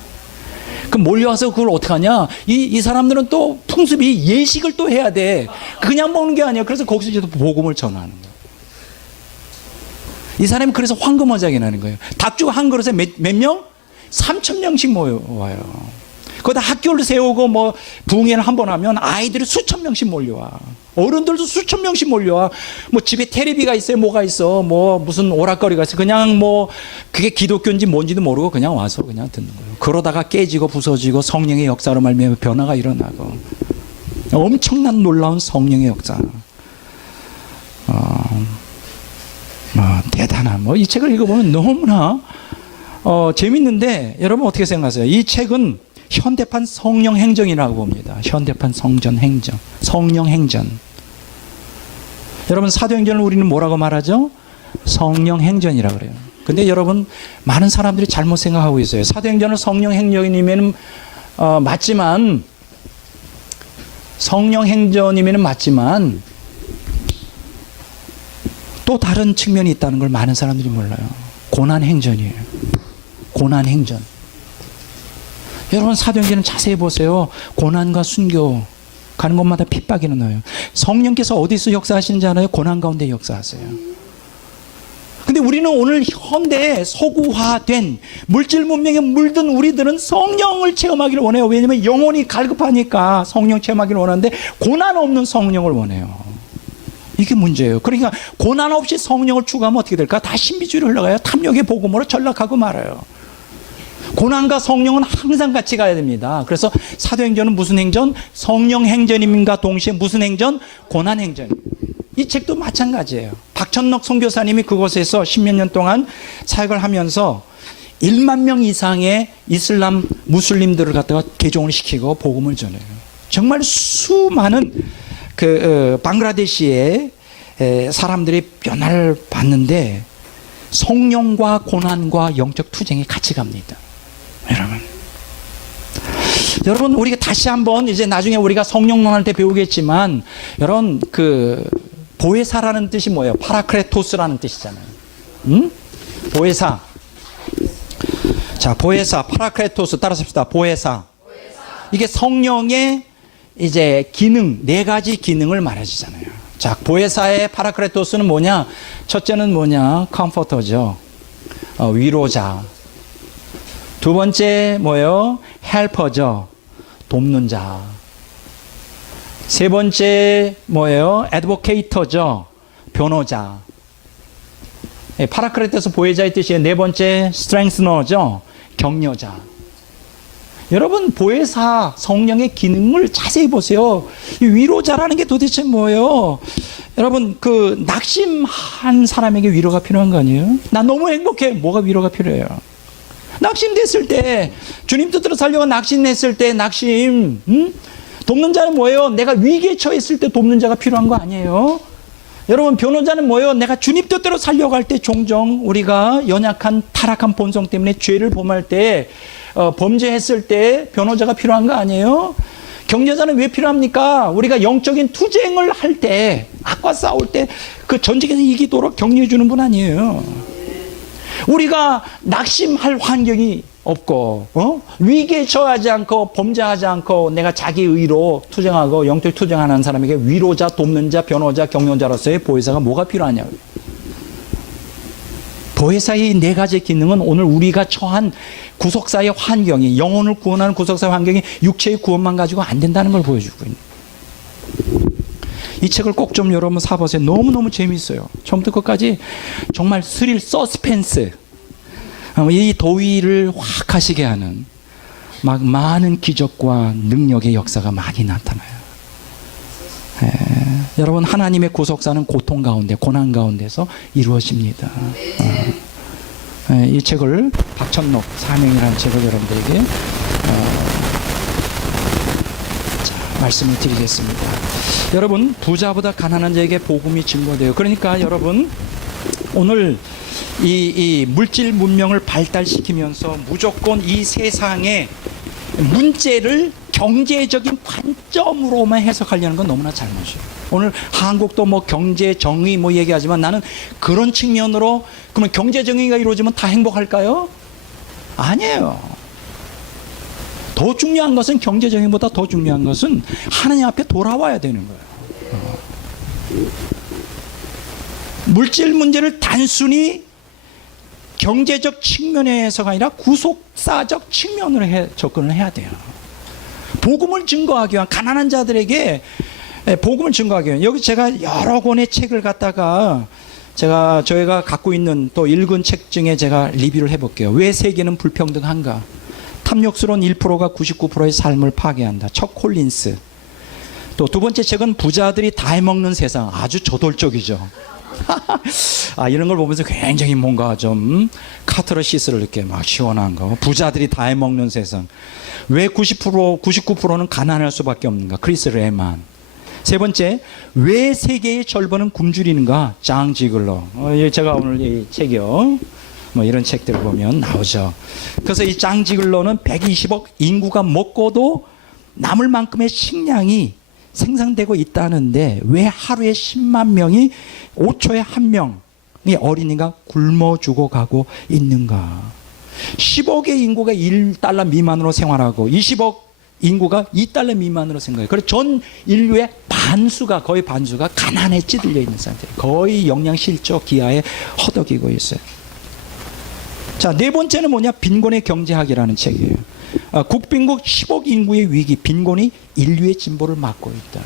그럼 몰려와서 그걸 어떻게 하냐? 이 사람들은 또 풍습이 예식을 또 해야 돼. 그냥 먹는 게 아니야. 그래서 거기서 이제 복음을 전하는 거예요. 이 사람이 그래서 황금어장이라는 거예요. 닭죽 한 그릇에 몇 명? 3천 명씩 모여와요. 거기다 학교를 세우고 부흥회를 한번 하면 아이들이 수천 명씩 몰려와. 어른들도 수천 명씩 몰려와. 집에 테레비가 있어요. 뭐가 있어. 무슨 오락거리가 있어. 그냥 그게 기독교인지 뭔지도 모르고 그냥 와서 그냥 듣는 거예요. 그러다가 깨지고 부서지고 성령의 역사로 말미암아 변화가 일어나고. 엄청난 놀라운 성령의 역사. 대단한. 이 책을 읽어보면 너무나 재밌는데 여러분 어떻게 생각하세요? 이 책은 현대판 성령 행전이라고 봅니다. 현대판 성령 행전. 여러분 사도행전을 우리는 뭐라고 말하죠? 성령 행전이라고 그래요. 근데 여러분 많은 사람들이 잘못 생각하고 있어요. 사도행전을 성령 행전이면 맞지만 또 다른 측면이 있다는 걸 많은 사람들이 몰라요. 고난행전이에요. 고난행전. 여러분 사도행전은 자세히 보세요. 고난과 순교 가는 곳마다 핍박이 나요. 성령께서 어디서 역사하시는지 알아요? 고난 가운데 역사하세요. 근데 우리는 오늘 현대에 서구화된 물질 문명에 물든 우리들은 성령을 체험하기를 원해요. 왜냐하면 영혼이 갈급하니까 성령 체험하기를 원하는데 고난 없는 성령을 원해요. 이게 문제예요. 그러니까 고난 없이 성령을 추구하면 어떻게 될까? 다 신비주의로 흘러가요. 탐욕의 복음으로 전락하고 말아요. 고난과 성령은 항상 같이 가야 됩니다. 그래서 사도행전은 무슨 행전? 성령 행전임과 동시에 무슨 행전? 고난 행전입니다. 이 책도 마찬가지예요. 박천록 선교사님이 그곳에서 10몇 년 동안 사역을 하면서 1만 명 이상의 이슬람 무슬림들을 갖다가 개종을 시키고 복음을 전해요. 정말 수많은 방글라데시의 사람들이 변화를 받는데 성령과 고난과 영적 투쟁이 같이 갑니다. 여러분 우리가 다시 한번 이제 나중에 우리가 성령론할 때 배우겠지만 여러분 보혜사라는 뜻이 뭐예요? 파라크레토스라는 뜻이잖아요. 보혜사. 자, 보혜사, 파라크레토스 따라서 합시다. 보혜사. 이게 성령의 이제 기능, 4가지 기능을 말해주잖아요. 자, 보혜사의 파라크레토스는 뭐냐? 첫째는 뭐냐? 컴포터죠. 위로자. 두 번째 뭐예요? 헬퍼죠. 돕는 자. 세 번째 뭐예요? 애드보케이터죠. 변호자. 파라크레토스 보혜자의 뜻이에요. 네 번째 스트렝스너죠. 격려자. 여러분 보혜사 성령의 기능을 자세히 보세요. 이 위로자라는 게 도대체 뭐예요? 여러분 낙심한 사람에게 위로가 필요한 거 아니에요? 나 너무 행복해. 뭐가 위로가 필요해요? 낙심됐을 때 주님 뜻대로 살려고 낙심했을 때 낙심 돕는 자는 뭐예요? 내가 위기에 처했을 때 돕는 자가 필요한 거 아니에요? 여러분 변호자는 뭐예요? 내가 주님 뜻대로 살려고 할 때 종종 우리가 연약한 타락한 본성 때문에 죄를 범할 때 범죄했을 때 변호자가 필요한 거 아니에요? 격려자는 왜 필요합니까? 우리가 영적인 투쟁을 할 때 악과 싸울 때 그 전쟁에서 이기도록 격려해 주는 분 아니에요? 우리가 낙심할 환경이 없고 위기에 처하지 않고 범죄하지 않고 내가 자기 의로 투쟁하고 영적 투쟁하는 사람에게 위로자, 돕는 자, 변호자, 격려자로서의 보혜사가 뭐가 필요하냐고요. 보혜사의 4가지 기능은 오늘 우리가 처한 구속사의 환경이 영혼을 구원하는 구속사의 환경이 육체의 구원만 가지고 안 된다는 걸 보여주고 있는 이 책을 꼭 좀 여러분 사보세요. 너무너무 재미있어요. 처음부터 끝까지 정말 스릴 서스펜스 이 도의를 확 하시게 하는 막 많은 기적과 능력의 역사가 많이 나타나요. 여러분 하나님의 구속사는 고통 가운데 고난 가운데서 이루어집니다. 이 책을 박천록 사명이라는 책을 여러분들에게 말씀을 드리겠습니다. 여러분 부자보다 가난한 자에게 복음이 증거돼요. 그러니까 여러분 오늘 이 물질 문명을 발달시키면서 무조건 이 세상의 문제를 경제적인 관점으로만 해석하려는 건 너무나 잘못이에요. 오늘 한국도 뭐 경제 정의 뭐 얘기하지만 나는 그런 측면으로 그러면 경제 정의가 이루어지면 다 행복할까요? 아니에요. 더 중요한 것은 경제 정의보다 더 중요한 것은 하나님 앞에 돌아와야 되는 거예요. 물질 문제를 단순히 경제적 측면에서가 아니라 구속사적 측면으로 접근을 해야 돼요. 복음을 증거하기 위한 가난한 자들에게 복음을 증거하기 위한 여기 제가 여러 권의 책을 갖다가 저희가 갖고 있는 또 읽은 책 중에 제가 리뷰를 해볼게요. 왜 세계는 불평등한가? 탐욕스러운 1%가 99%의 삶을 파괴한다. 척 콜린스. 또 두 번째 책은 부자들이 다 해먹는 세상. 아주 저돌적이죠. 이런 걸 보면서 굉장히 뭔가 좀 카타르시스를 이렇게 막 시원한 거. 부자들이 다 해먹는 세상. 왜 99%는 가난할 수밖에 없는가? 크리스 레만. 세 번째, 왜 세계의 절반은 굶주리는가? 장 지글러. 제가 오늘 이 책이요. 뭐 이런 책들을 보면 나오죠. 그래서 이 장 지글러는 120억 인구가 먹고도 남을 만큼의 식량이 생산되고 있다는데 왜 하루에 10만 명이 5초에 1명 어린이가 굶어 죽어가고 있는가? 10억의 인구가 1달러 미만으로 생활하고 20억 인구가 2달러 미만으로 생각해요. 그래서 전 인류의 반수가, 거의 반수가 가난에 찌들려 있는 상태예요. 거의 영양실조 기하에 허덕이고 있어요. 자, 네 번째는 뭐냐? 빈곤의 경제학이라는 책이에요. 국빈국 10억 인구의 위기, 빈곤이 인류의 진보를 막고 있다.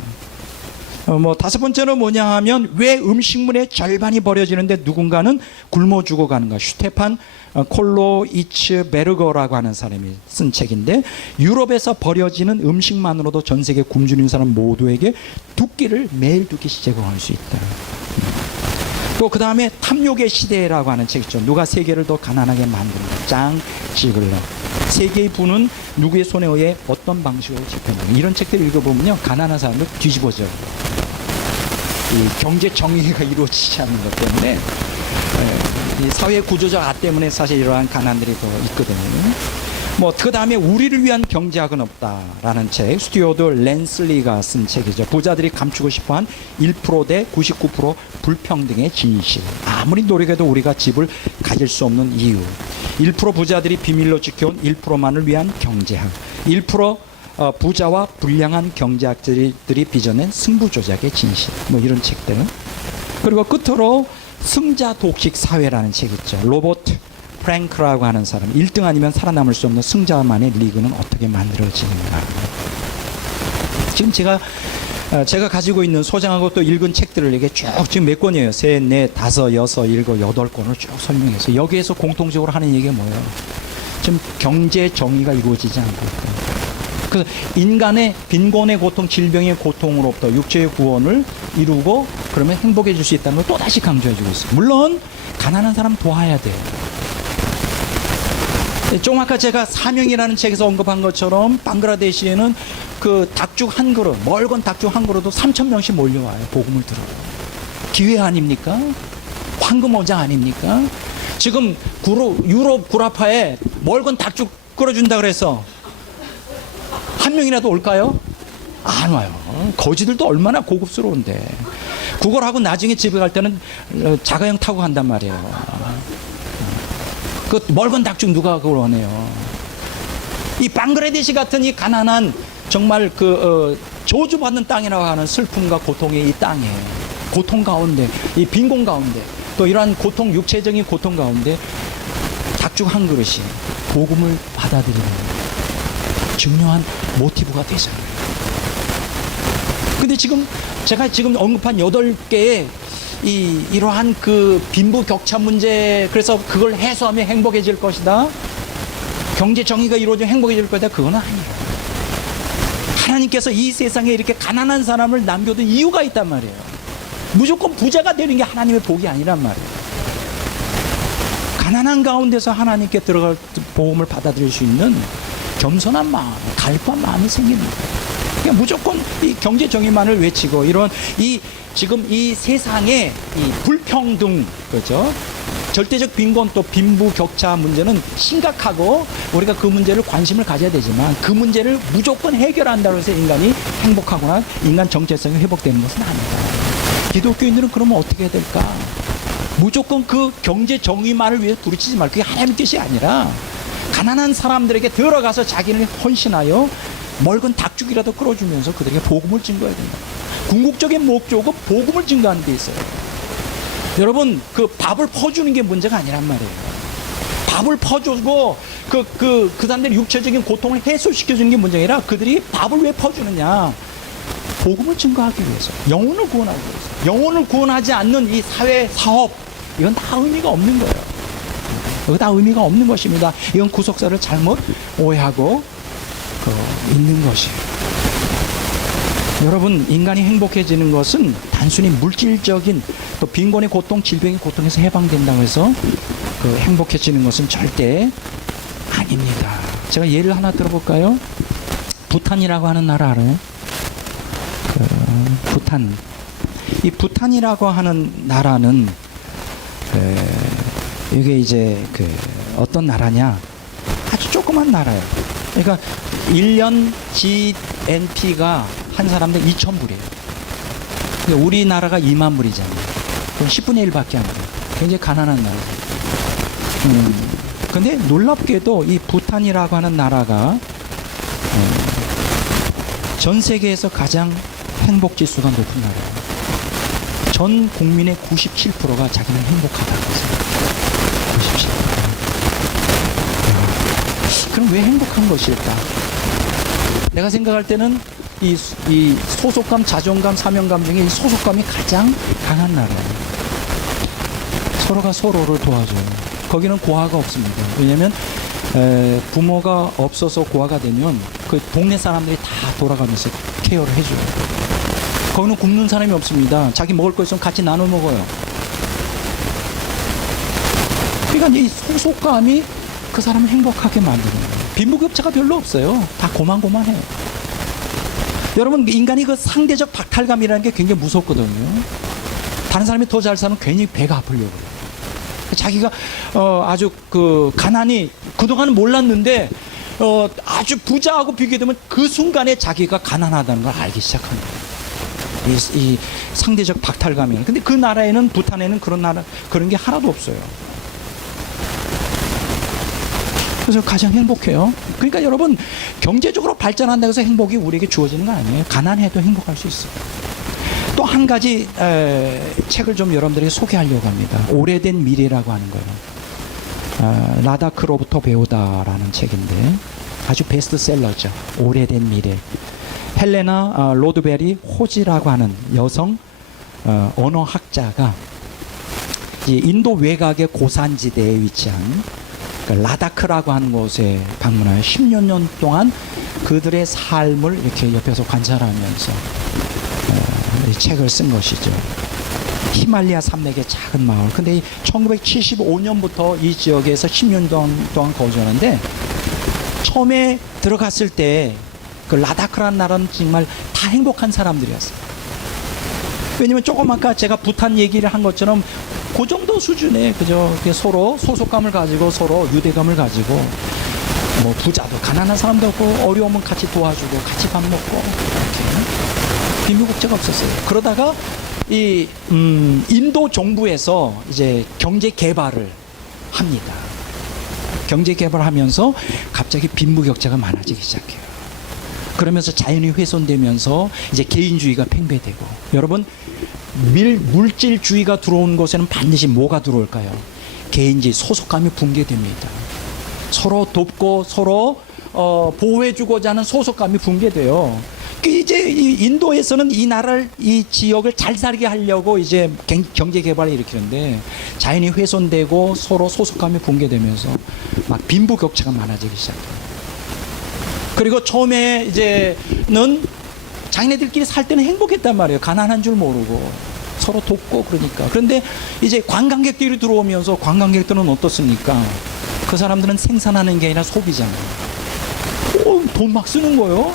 다섯 번째는 뭐냐 하면 왜 음식물의 절반이 버려지는데 누군가는 굶어 죽어가는가? 슈테판 콜로이츠베르거라고 하는 사람이 쓴 책인데, 유럽에서 버려지는 음식만으로도 전 세계 굶주리는 사람 모두에게 두 끼를 매일 두 끼씩 제공할 수 있다. 또 그 다음에 탐욕의 시대라고 하는 책 있죠. 누가 세계를 더 가난하게 만드는가? 장 지글러. 세계의 부는 누구의 손에 의해 어떤 방식으로 집행되는가? 이런 책들 읽어보면요, 가난한 사람들 뒤집어져요. 이 경제 정의가 이루어지지 않는 것 때문에, 이 사회 구조적 아 때문에 사실 이러한 가난들이 더 있거든요. 그 다음에 우리를 위한 경제학은 없다라는 책, 스튜어드 랜슬리가 쓴 책이죠. 부자들이 감추고 싶어한 1% 대 99% 불평등의 진실. 아무리 노력해도 우리가 집을 가질 수 없는 이유. 1% 부자들이 비밀로 지켜온 1%만을 위한 경제학. 1% 부자와 불량한 경제학들이 빚어낸 승부조작의 진실. 이런 책들은. 그리고 끝으로 승자 독식 사회라는 책 있죠. 로버트 프랭크라고 하는 사람. 1등 아니면 살아남을 수 없는 승자만의 리그는 어떻게 만들어지는가. 지금 제가 가지고 있는 소장하고 또 읽은 책들을 이게 쭉 지금 몇 권이에요. 3, 4, 5, 6, 7, 8권을 쭉 설명해서 여기에서 공통적으로 하는 얘기가 뭐예요? 지금 경제 정의가 이루어지지 않고 있다. 그래서 인간의 빈곤의 고통, 질병의 고통으로부터 육체의 구원을 이루고 그러면 행복해질 수 있다는 걸 또다시 강조해주고 있어요. 물론 가난한 사람 도와야 돼요. 좀 아까 제가 사명이라는 책에서 언급한 것처럼 방글라데시에는 그 닭죽 한 그릇, 멀건 닭죽 한 그릇도 3,000명씩 몰려와요. 복음을 들어요. 기회 아닙니까? 황금 어장 아닙니까? 지금 유럽 구라파에 멀건 닭죽 끓여준다 그래서 한 명이라도 올까요? 안 와요. 거지들도 얼마나 고급스러운데. 그걸 하고 나중에 집에 갈 때는 자가용 타고 간단 말이에요. 그 멀건 닭죽 누가 그걸 원해요? 이 방글라데시 같은 이 가난한 정말 저주받는 땅이라고 하는 슬픔과 고통의 이 땅에, 고통 가운데, 이 빈곤 가운데, 또 이러한 고통, 육체적인 고통 가운데 닭죽 한 그릇이 복음을 받아들이는 중요한 모티브가 되잖아요. 근데 제가 언급한 8개의 이러한 빈부 격차 문제, 그래서 그걸 해소하면 행복해질 것이다. 경제 정의가 이루어지면 행복해질 것이다. 그건 아니에요. 하나님께서 이 세상에 이렇게 가난한 사람을 남겨둔 이유가 있단 말이에요. 무조건 부자가 되는 게 하나님의 복이 아니란 말이에요. 가난한 가운데서 하나님께 들어갈 복음을 받아들일 수 있는 겸손한 마음, 갈급한 마음이 생기는 거예요. 그러니까 무조건 이 경제 정의만을 외치고 지금 이 세상의 이 불평등, 그렇죠? 절대적 빈곤 또 빈부 격차 문제는 심각하고 우리가 그 문제를 관심을 가져야 되지만 그 문제를 무조건 해결한다고 해서 인간이 행복하거나 인간 정체성이 회복되는 것은 아니다. 기독교인들은 그러면 어떻게 해야 될까? 무조건 그 경제 정의만을 위해 부르치지 말고 그게 하나님의 뜻이 아니라 가난한 사람들에게 들어가서 자기를 헌신하여 멀건 닭죽이라도 끌어주면서 그들에게 복음을 증거해야 된다. 궁극적인 목적은 복음을 증거하는 데 있어요. 여러분, 밥을 퍼주는 게 문제가 아니란 말이에요. 밥을 퍼주고 그 사람들의 육체적인 고통을 해소시켜주는 게 문제가 아니라 그들이 밥을 왜 퍼주느냐? 복음을 증거하기 위해서, 영혼을 구원하기 위해서. 영혼을 구원하지 않는 이 사회 사업, 이건 다 의미가 없는 거예요. 이거 다 의미가 없는 것입니다. 이건 구속사를 잘못 오해하고 있는 것이에요. 여러분, 인간이 행복해지는 것은 단순히 물질적인 또 빈곤의 고통, 질병의 고통에서 해방된다고 해서 행복해지는 것은 절대 아닙니다. 제가 예를 하나 들어볼까요? 부탄이라고 하는 나라 알아요? 부탄. 이 부탄이라고 하는 나라는 이게 이제 어떤 나라냐? 아주 조그만 나라예요. 그러니까 1년 GNP가 한 사람당 2,000불이에요. 우리나라가 2만 불이잖아요. 그럼 10분의 1밖에 안 돼요. 굉장히 가난한 나라. 근데 놀랍게도 이 부탄이라고 하는 나라가 전 세계에서 가장 행복 지수가 높은 나라예요. 전 국민의 97%가 자기는 행복하다고 했어요. 97%. 그럼 왜 행복한 것일까? 내가 생각할 때는 이 소속감, 자존감, 사명감 중에 이 소속감이 가장 강한 나라예요. 서로가 서로를 도와줘요. 거기는 고아가 없습니다. 왜냐하면 부모가 없어서 고아가 되면 그 동네 사람들이 다 돌아가면서 케어를 해줘요. 거기는 굶는 사람이 없습니다. 자기 먹을 거 있으면 같이 나눠 먹어요. 그러니까 이 소속감이 그 사람을 행복하게 만드는 거예요. 빈부격차가 별로 없어요. 다 고만고만해요. 여러분, 인간이 그 상대적 박탈감이라는 게 굉장히 무섭거든요. 다른 사람이 더 잘 사면 괜히 배가 아프려고 해요. 자기가 아주 그 가난이 그동안은 몰랐는데 아주 부자하고 비교되면 그 순간에 자기가 가난하다는 걸 알기 시작합니다. 이 상대적 박탈감이에요. 근데 그 나라에는, 부탄에는 그런 게 하나도 없어요. 그래서 가장 행복해요. 그러니까 여러분, 경제적으로 발전한다고 해서 행복이 우리에게 주어지는 거 아니에요. 가난해도 행복할 수 있어요. 또 한 가지 책을 좀 여러분들에게 소개하려고 합니다. 오래된 미래라고 하는 거예요. 라다크로부터 배우다라는 책인데 아주 베스트셀러죠. 오래된 미래. 헬레나 로드베리 호지라고 하는 여성 언어학자가 인도 외곽의 고산지대에 위치한 라다크라고 하는 곳에 방문하여 10여 년 동안 그들의 삶을 이렇게 옆에서 관찰하면서 이 책을 쓴 것이죠. 히말리아 산맥의 작은 마을. 근데 1975년부터 이 지역에서 10년 동안 거주하는데 처음에 들어갔을 때 그 라다크라는 나라는 정말 다 행복한 사람들이었어요. 왜냐면 조금 아까 제가 부탄 얘기를 한 것처럼 그 정도 수준에 그저 서로 소속감을 가지고 서로 유대감을 가지고 뭐 부자도 가난한 사람도 없고 어려우면 같이 도와주고 같이 밥 먹고 이렇게 빈부격차가 없었어요. 그러다가 이 인도 정부에서 이제 경제 개발을 합니다. 경제 개발하면서 갑자기 빈부격차가 많아지기 시작해요. 그러면서 자연이 훼손되면서 이제 개인주의가 팽배되고, 여러분 물질주의가 들어온 곳에는 반드시 뭐가 들어올까요? 개인주의, 소속감이 붕괴됩니다. 서로 돕고 서로 보호해주고자 하는 소속감이 붕괴돼요. 이제 이 인도에서는 이 나라를, 이 지역을 잘 살게 하려고 이제 경제 개발을 일으키는데 자연이 훼손되고 서로 소속감이 붕괴되면서 막 빈부격차가 많아지기 시작해요. 그리고 처음에 이제는 자기네들끼리 살 때는 행복했단 말이에요. 가난한 줄 모르고 서로 돕고 그러니까. 그런데 이제 관광객들이 들어오면서 관광객들은 어떻습니까? 그 사람들은 생산하는 게 아니라 소비잖아요. 돈 막 쓰는 거예요.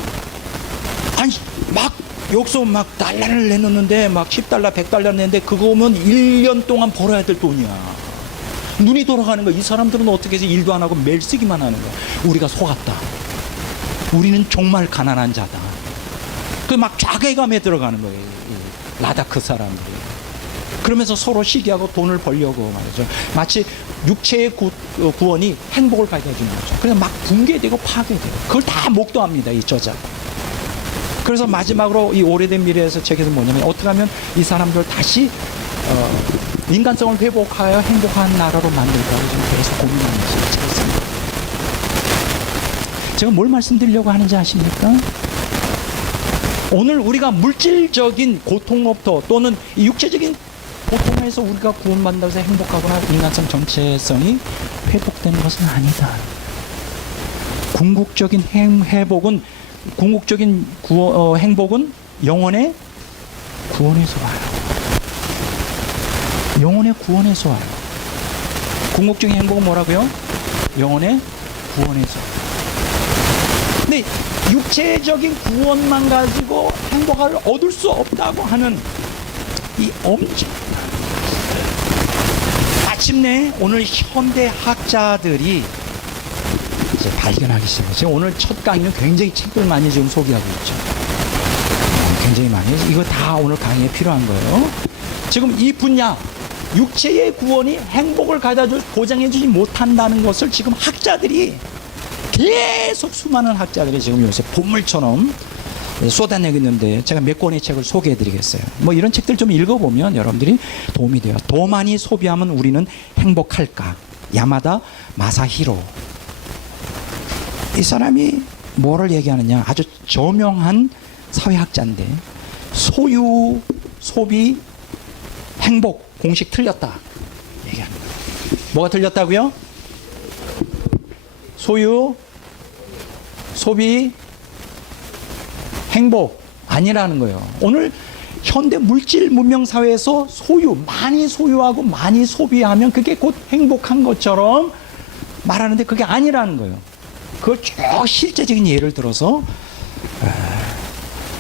아니 막 여기서 막 달러를 내놓는데 막 10달러 100달러 내는데 그거 오면 1년 동안 벌어야 될 돈이야. 눈이 돌아가는 거야. 이 사람들은 어떻게 해서 일도 안 하고 매일 쓰기만 하는 거야. 우리가 속았다. 우리는 정말 가난한 자다. 그 막 자괴감에 들어가는 거예요. 이 라다크 사람들이. 그러면서 서로 시기하고 돈을 벌려고 말이죠. 마치 육체의 구원이 행복을 가져다 주는 거죠. 그래서 막 붕괴되고 파괴되고 그걸 다 목도합니다. 이 저자. 그래서 마지막으로 이 오래된 미래에서 책에서 뭐냐면 어떻게 하면 이 사람들 다시 인간성을 회복하여 행복한 나라로 만들까를 지금 계속 고민하는 책이 있습니다. 제가 뭘 말씀드리려고 하는지 아십니까? 오늘 우리가 물질적인 고통로부터 또는 육체적인 고통에서 우리가 구원받는다고 해서 행복하거나 인간성 전체성이 회복되는 것은 아니다. 궁극적인 행복은 행복은 영혼의 구원에서 와요. 영혼의 구원에서 와요. 궁극적인 행복은 뭐라고요? 영혼의 구원에서 와요. 근데 육체적인 구원만 가지고 행복을 얻을 수 없다고 하는 이 엄청난, 마침내 오늘 현대 학자들이 이제 발견하기 시작했어요. 오늘 첫 강의는 굉장히 책들 많이 지금 소개하고 있죠. 굉장히 많이. 이거 다 오늘 강의에 필요한 거예요. 지금 이 분야, 육체의 구원이 행복을 보장해주지 못한다는 것을 지금 학자들이 계속 수많은 학자들이 지금 요새 본물처럼 쏟아내고 있는데 제가 몇 권의 책을 소개해드리겠어요. 뭐 이런 책들 좀 읽어보면 여러분들이 도움이 돼요. 더 많이 소비하면 우리는 행복할까? 야마다 마사히로. 이 사람이 뭐를 얘기하느냐? 아주 저명한 사회학자인데 소유, 소비, 행복 공식 틀렸다 얘기합니다. 뭐가 틀렸다고요? 소유, 소비, 행복 아니라는 거예요. 오늘 현대 물질 문명 사회에서 소유, 많이 소유하고 많이 소비하면 그게 곧 행복한 것처럼 말하는데 그게 아니라는 거예요. 그걸 쭉 실제적인 예를 들어서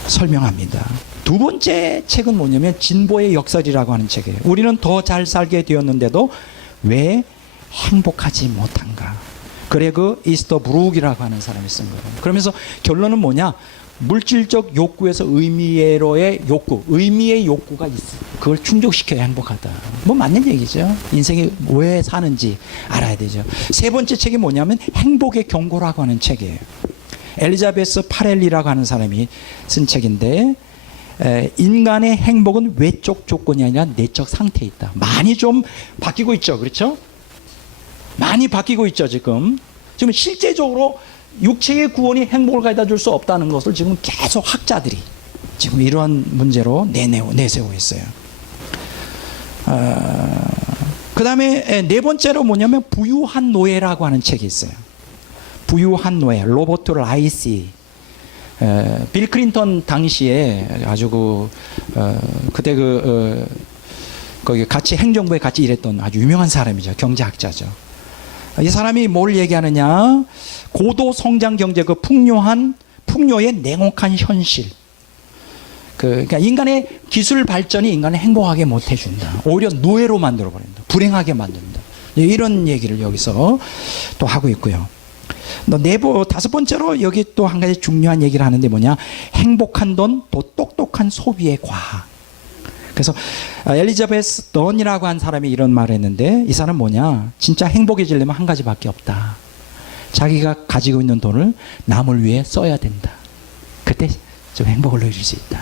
설명합니다. 두 번째 책은 뭐냐면 진보의 역설이라고 하는 책이에요. 우리는 더 잘 살게 되었는데도 왜 행복하지 못한가? 그레그 이스터브룩이라고 하는 사람이 쓴 거예요. 그러면서 결론은 뭐냐? 물질적 욕구에서 의미로의 욕구, 의미의 욕구가 있어. 그걸 충족시켜야 행복하다. 뭐 맞는 얘기죠. 인생이 왜 사는지 알아야 되죠. 세 번째 책이 뭐냐면 행복의 경고라고 하는 책이에요. 엘리자베스 파렐리라고 하는 사람이 쓴 책인데 인간의 행복은 외적 조건이 아니라 내적 상태에 있다. 많이 좀 바뀌고 있죠. 그렇죠? 많이 바뀌고 있죠. 지금 실제적으로 육체의 구원이 행복을 가져다 줄 수 없다는 것을 지금 계속 학자들이 지금 이러한 문제로 내세우고 있어요. 그 다음에 네 번째로 뭐냐면 부유한 노예라고 하는 책이 있어요. 부유한 노예, 로버트 라이시. 빌 클린턴 당시에 아주 그때 거기 같이 행정부에 같이 일했던 아주 유명한 사람이죠. 경제학자죠. 이 사람이 뭘 얘기하느냐? 고도 성장 경제 그 풍요의 냉혹한 현실. 그러니까 인간의 기술 발전이 인간을 행복하게 못 해준다. 오히려 노예로 만들어 버린다. 불행하게 만든다. 이런 얘기를 여기서 또 하고 있고요. 다섯 번째로 여기 또 한 가지 중요한 얘기를 하는데 뭐냐? 행복한 돈, 또 똑똑한 소비의 과학. 그래서 엘리자베스 던이라고 한 사람이 이런 말을 했는데 이 사람은 뭐냐? 진짜 행복해지려면 한 가지밖에 없다. 자기가 가지고 있는 돈을 남을 위해 써야 된다. 그때 좀 행복을 누릴 수 있다.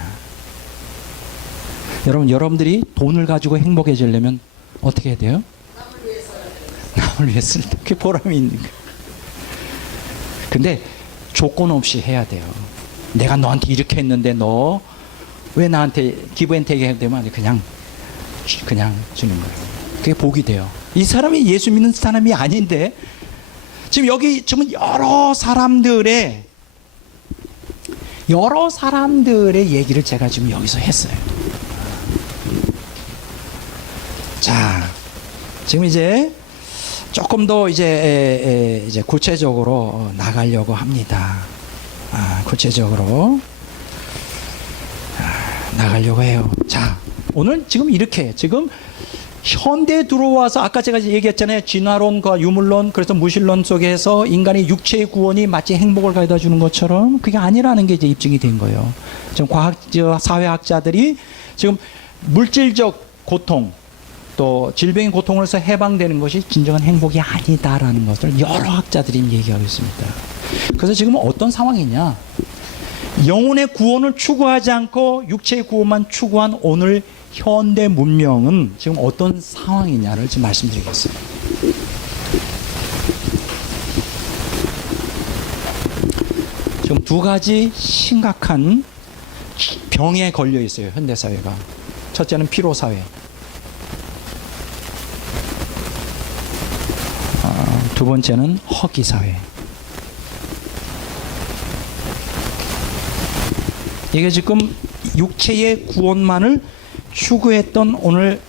여러분들이 돈을 가지고 행복해지려면 어떻게 해야 돼요? 남을 위해 써야 돼요. 남을 위해 쓸 때 그게 보람이 있는 거예요. 근데 조건 없이 해야 돼요. 내가 너한테 이렇게 했는데 너 왜 나한테 기브 앤 테이크 되면 안 돼? 그냥 주는 거예요. 그게 복이 돼요. 이 사람이 예수 믿는 사람이 아닌데 지금 여기 여러 사람들의 얘기를 제가 지금 여기서 했어요. 자, 지금 이제 조금 더 이제 구체적으로 나가려고 합니다. 구체적으로 나가려고 해요. 자, 오늘 지금 이렇게 지금 현대에 들어와서 아까 제가 얘기했잖아요. 진화론과 유물론, 그래서 무신론 속에서 인간의 육체의 구원이 마치 행복을 가져다 주는 것처럼 그게 아니라는 게 이제 입증이 된 거예요. 지금 사회학자들이 지금 물질적 고통, 또 질병의 고통으로서 해방되는 것이 진정한 행복이 아니다라는 것을 여러 학자들이 얘기하고 있습니다. 그래서 지금 어떤 상황이냐? 영혼의 구원을 추구하지 않고 육체의 구원만 추구한 오늘 현대 문명은 지금 어떤 상황이냐를 지금 말씀드리겠습니다. 지금 두 가지 심각한 병에 걸려 있어요. 현대 사회가. 첫째는 피로 사회. 두 번째는 허기 사회. 이게 지금 육체의 구원만을 추구했던 오늘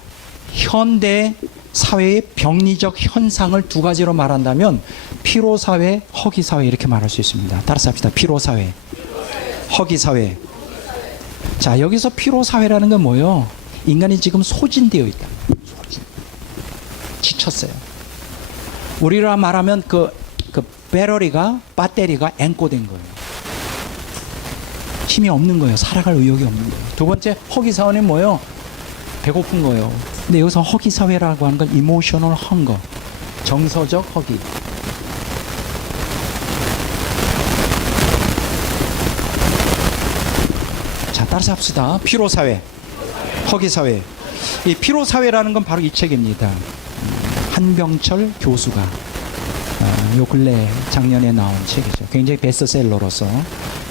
현대 사회의 병리적 현상을 두 가지로 말한다면 피로사회, 허기사회 이렇게 말할 수 있습니다. 따라서 합시다. 피로사회, 허기사회. 자, 여기서 피로사회라는 건 뭐예요? 인간이 지금 소진되어 있다. 지쳤어요. 우리라 말하면 그 배터리가 앵꼬된 거예요. 힘이 없는 거예요. 살아갈 의욕이 없는 거예요. 두 번째 허기사원은 뭐예요? 배고픈 거예요. 근데 여기서 허기 사회라고 하는 건 이모셔널 헝거, 정서적 허기. 자, 따라서 합시다. 피로 사회, 허기 사회. 이 피로 사회라는 건 바로 이 책입니다. 한병철 교수가 요 근래 작년에 나온 책이죠. 굉장히 베스트셀러로서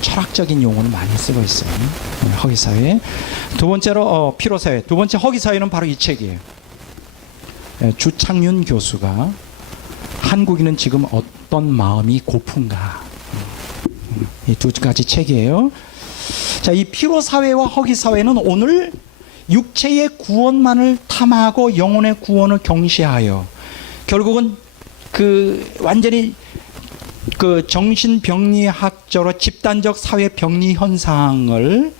철학적인 용어를 많이 쓰고 있어요. 허기 사회. 두 번째로 피로 사회. 두 번째 허기 사회는 바로 이 책이에요. 주창윤 교수가 한국인은 지금 어떤 마음이 고픈가. 이 두 가지 책이에요. 자, 이 피로 사회와 허기 사회는 오늘 육체의 구원만을 탐하고 영혼의 구원을 경시하여 결국은 완전히 정신병리학적으로 집단적 사회병리 현상을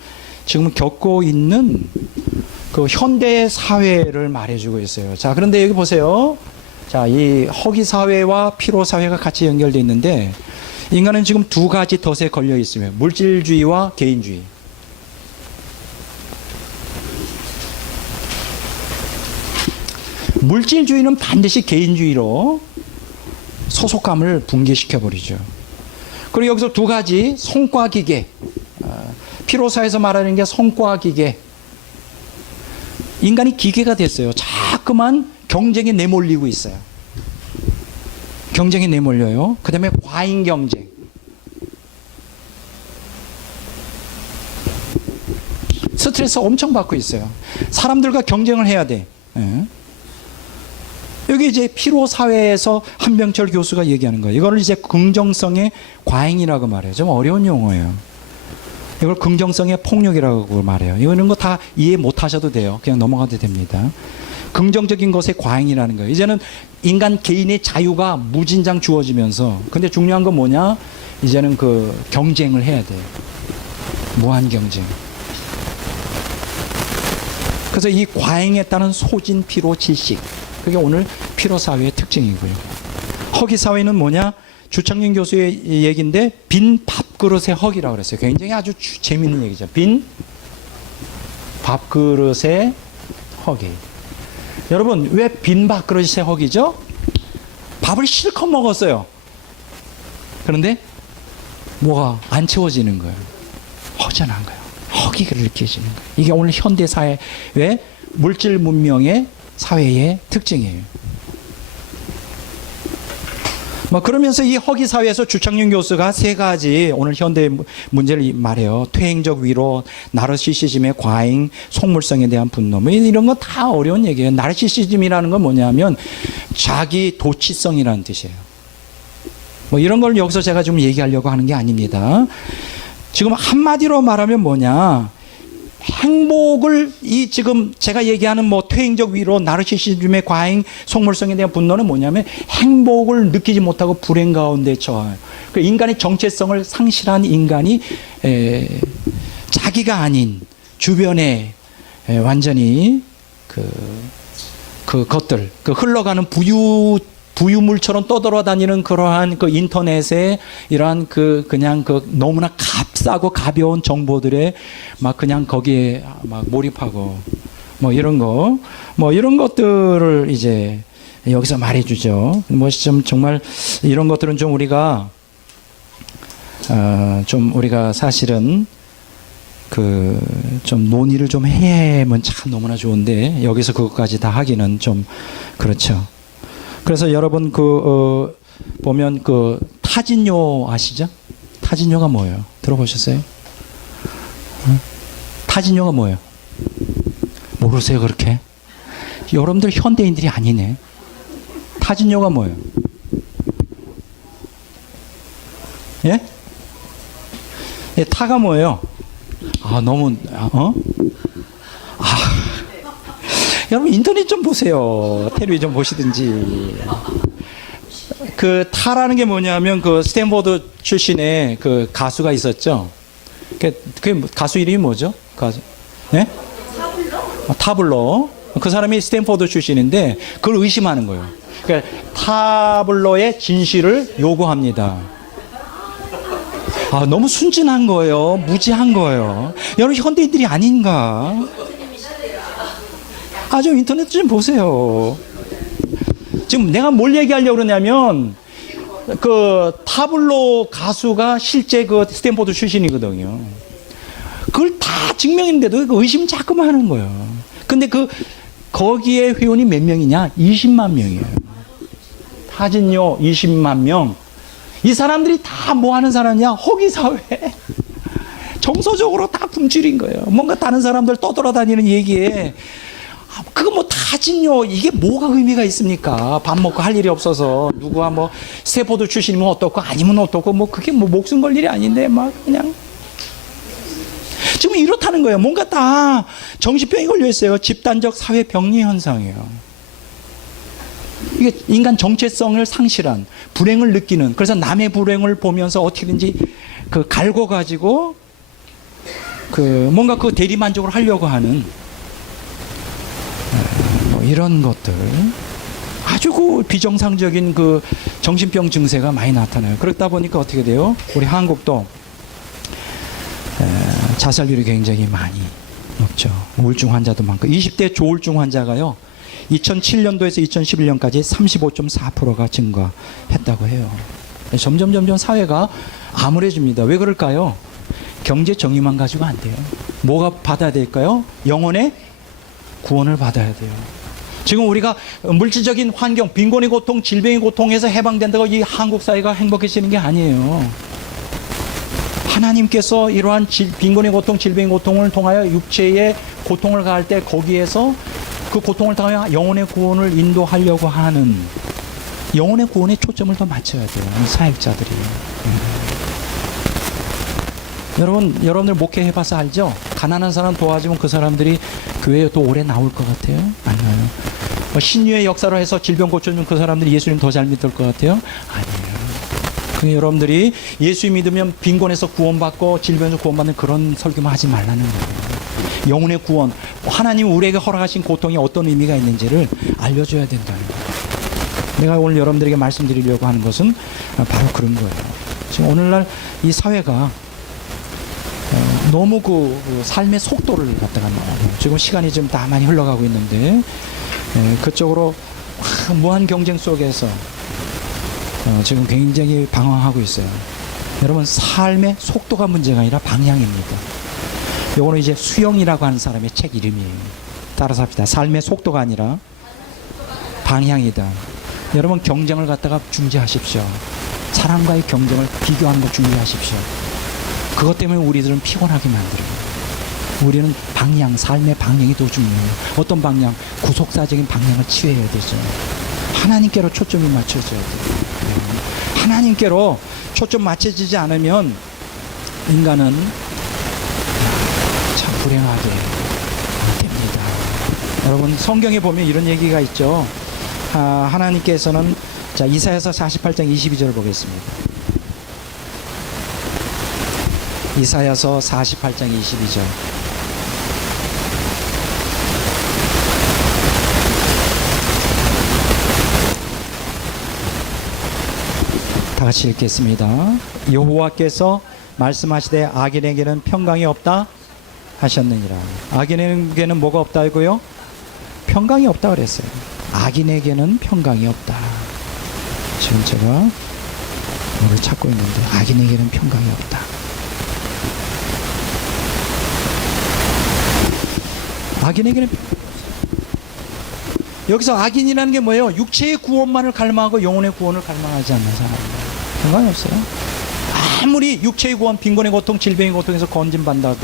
지금 겪고 있는 현대 사회를 말해주고 있어요. 자, 그런데 여기 보세요. 자, 이 허기 사회와 피로 사회가 같이 연결되어 있는데 인간은 지금 두 가지 덫에 걸려 있으며 물질주의와 개인주의. 물질주의는 반드시 개인주의로 소속감을 붕괴시켜 버리죠. 그리고 여기서 두 가지 성과기계, 피로사에서 말하는 게 성과기계. 인간이 기계가 됐어요. 자꾸만 경쟁에 내몰리고 있어요. 경쟁에 내몰려요. 그 다음에 과잉 경쟁. 스트레스 엄청 받고 있어요. 사람들과 경쟁을 해야 돼. 여기 이제 피로 사회에서 한병철 교수가 얘기하는 거예요. 이거를 이제 긍정성의 과잉이라고 말해요. 좀 어려운 용어예요. 이걸 긍정성의 폭력이라고 말해요. 이런 거 다 이해 못 하셔도 돼요. 그냥 넘어가도 됩니다. 긍정적인 것의 과잉이라는 거예요. 이제는 인간 개인의 자유가 무진장 주어지면서, 근데 중요한 건 뭐냐? 이제는 경쟁을 해야 돼요. 무한 경쟁. 그래서 이 과잉에 따른 소진, 피로, 질식. 그게 오늘 피로 사회의 특징이고요. 허기 사회는 뭐냐? 주창윤 교수의 얘기인데 빈 밥그릇의 허기라고 그랬어요. 굉장히 아주 재미있는 얘기죠. 빈 밥그릇의 허기. 여러분, 왜 빈 밥그릇의 허기죠? 밥을 실컷 먹었어요. 그런데 뭐가 안 채워지는 거예요. 허전한 거예요. 허기를 느껴지는 거예요. 이게 오늘 현대 사회의 물질 문명의 사회의 특징이에요. 그러면서 이 허기 사회에서 주창윤 교수가 세 가지 오늘 현대 문제를 말해요. 퇴행적 위로, 나르시시즘의 과잉, 속물성에 대한 분노. 이런 건 다 어려운 얘기예요. 나르시시즘이라는 건 뭐냐면 자기 도취성이라는 뜻이에요. 이런 걸 여기서 제가 좀 얘기하려고 하는 게 아닙니다. 지금 한마디로 말하면 뭐냐? 행복을 지금 제가 얘기하는 퇴행적 위로, 나르시시즘의 과잉, 속물성에 대한 분노는 뭐냐면 행복을 느끼지 못하고 불행 가운데 처해요. 인간의 정체성을 상실한 인간이 자기가 아닌 주변에 완전히 그것들, 흘러가는 부유물처럼 떠돌아다니는 그러한 인터넷에 이러한 그냥 너무나 값싸고 가벼운 정보들에 그냥 거기에 몰입하고 이런 거, 이런 것들을 이제 여기서 말해주죠. 좀 정말 이런 것들은 좀 우리가 사실은 좀 논의를 좀 해면 참 너무나 좋은데 여기서 그것까지 다 하기는 좀 그렇죠. 그래서 여러분 보면 타진요 아시죠? 타진요가 뭐예요? 들어보셨어요? 타진요가 뭐예요? 모르세요 그렇게? 여러분들 현대인들이 아니네. 타진요가 뭐예요? 예? 예, 타가 뭐예요? 여러분 인터넷 좀 보세요. 텔레비 좀 보시든지. 타라는 게 뭐냐면 스탠포드 출신의 가수가 있었죠. 그 가수 이름이 뭐죠? 네? 타블로. 그 사람이 스탠포드 출신인데 그걸 의심하는 거예요. 그러니까 타블로의 진실을 요구합니다. 너무 순진한 거예요. 무지한 거예요. 여러분 현대인들이 아닌가? 좀 인터넷 좀 보세요. 지금 내가 뭘 얘기하려고 그러냐면, 그 타블로 가수가 실제 그 스탠포드 출신이거든요. 그걸 다 증명했는데도 그 의심 자꾸만 하는 거예요. 근데 거기에 회원이 몇 명이냐? 20만 명이에요. 타진요 20만 명. 이 사람들이 다 뭐 하는 사람이냐? 허기사회. 정서적으로 다 굶주린 거예요. 뭔가 다른 사람들 떠돌아다니는 얘기에 그거 뭐 타진요 이게 뭐가 의미가 있습니까? 밥 먹고 할 일이 없어서 누구와 뭐 스탠포드 출신이면 어떻고 아니면 어떻고 뭐 그게 뭐 목숨 걸 일이 아닌데 막 그냥 지금 이렇다는 거예요. 뭔가 다 정신병이 걸려 있어요. 집단적 사회 병리 현상이에요. 이게 인간 정체성을 상실한 불행을 느끼는, 그래서 남의 불행을 보면서 어떻게든지 그 갈고 가지고 뭔가 그 대리만족을 하려고 하는 뭐 이런 것들, 아주 그 비정상적인 그 정신병 증세가 많이 나타나요. 그렇다 보니까 어떻게 돼요? 우리 한국도 자살률이 굉장히 많이 높죠. 우울증 환자도 많고 20대 조울증 환자가요 2007년도에서 2011년까지 35.4%가 증가했다고 해요. 점점 사회가 암울해집니다. 왜 그럴까요? 경제 정의만 가지고 안 돼요. 뭐가 받아야 될까요? 영혼의 구원을 받아야 돼요. 지금 우리가 물질적인 환경, 빈곤의 고통, 질병의 고통에서 해방된다고 이 한국 사회가 행복해지는 게 아니에요. 하나님께서 이러한 빈곤의 고통, 질병의 고통을 통하여 육체의 고통을 가할 때 거기에서 그 고통을 통하여 영혼의 구원을 인도하려고 하는 영혼의 구원에 초점을 더 맞춰야 돼요. 사역자들이. 여러분들 목회해봐서 알죠? 가난한 사람 도와주면 그 사람들이 교회에 또 오래 나올 것 같아요? 아니에요. 신유의 역사로 해서 질병 고쳐주면 그 사람들이 예수님 더 잘 믿을 것 같아요? 아니에요. 그러니까 여러분들이 예수 믿으면 빈곤에서 구원받고 질병에서 구원받는 그런 설교만 하지 말라는 거예요. 영혼의 구원, 하나님 우리에게 허락하신 고통이 어떤 의미가 있는지를 알려줘야 된다는 거예요. 내가 오늘 여러분들에게 말씀드리려고 하는 것은 바로 그런 거예요. 지금 오늘날 이 사회가 너무 그 삶의 속도를 갖다가 지금 시간이 좀 다 많이 흘러가고 있는데 그쪽으로 무한 경쟁 속에서 지금 굉장히 방황하고 있어요. 여러분 삶의 속도가 문제가 아니라 방향입니다. 요거는 이제 수영이라고 하는 사람의 책 이름이에요. 따라서 합시다. 삶의 속도가 아니라 방향이다. 여러분 경쟁을 갖다가 중지하십시오. 사람과의 경쟁을 비교하는 거 중지하십시오. 그것 때문에 우리들은 피곤하게 만들어요. 우리는 방향, 삶의 방향이 더 중요해요. 어떤 방향? 구속사적인 방향을 취해야 되죠. 하나님께로 초점이 맞춰져야 돼요. 하나님께로 초점 맞춰지지 않으면 인간은 참 불행하게 됩니다. 여러분 성경에 보면 이런 얘기가 있죠. 하나님께서는 자 이사야서 48장 22절을 보겠습니다. 이사야서 48장 22절. 다 같이 읽겠습니다. 여호와께서 말씀하시되 악인에게는 평강이 없다 하셨느니라. 악인에게는 뭐가 없다고요? 평강이 없다 그랬어요. 악인에게는 평강이 없다. 지금 제가 뭐를 찾고 있는데 악인에게는 평강이 없다. 악인에게는 여기서 악인이라는 게 뭐예요? 육체의 구원만을 갈망하고 영혼의 구원을 갈망하지 않는 사람입니다. 평강이 없어요. 아무리 육체의 구원, 빈곤의 고통, 질병의 고통에서 건진받는다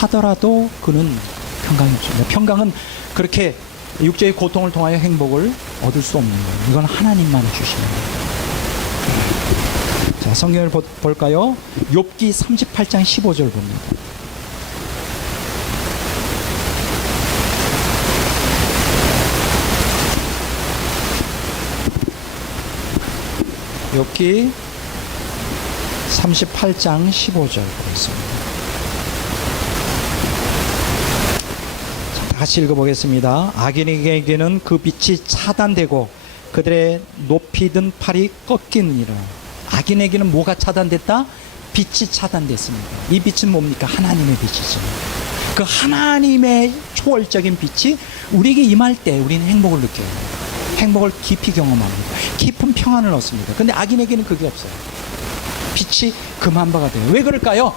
하더라도 그는 평강이 없습니다. 평강은 그렇게 육체의 고통을 통하여 행복을 얻을 수 없는 거예요. 이건 하나님만 주시는 거예요. 자, 성경을 볼까요? 욥기 38장 15절 봅니다. 욥기 38장 15절 보겠습니다. 다시 읽어보겠습니다. 악인에게는 그 빛이 차단되고 그들의 높이 든 팔이 꺾이느니라. 악인에게는 뭐가 차단됐다? 빛이 차단됐습니다. 이 빛은 뭡니까? 하나님의 빛이죠. 그 하나님의 초월적인 빛이 우리에게 임할 때 우리는 행복을 느껴요. 행복을 깊이 경험합니다. 깊은 평안을 얻습니다. 근데 악인에게는 그게 없어요. 빛이 금한 바가 돼요. 왜 그럴까요?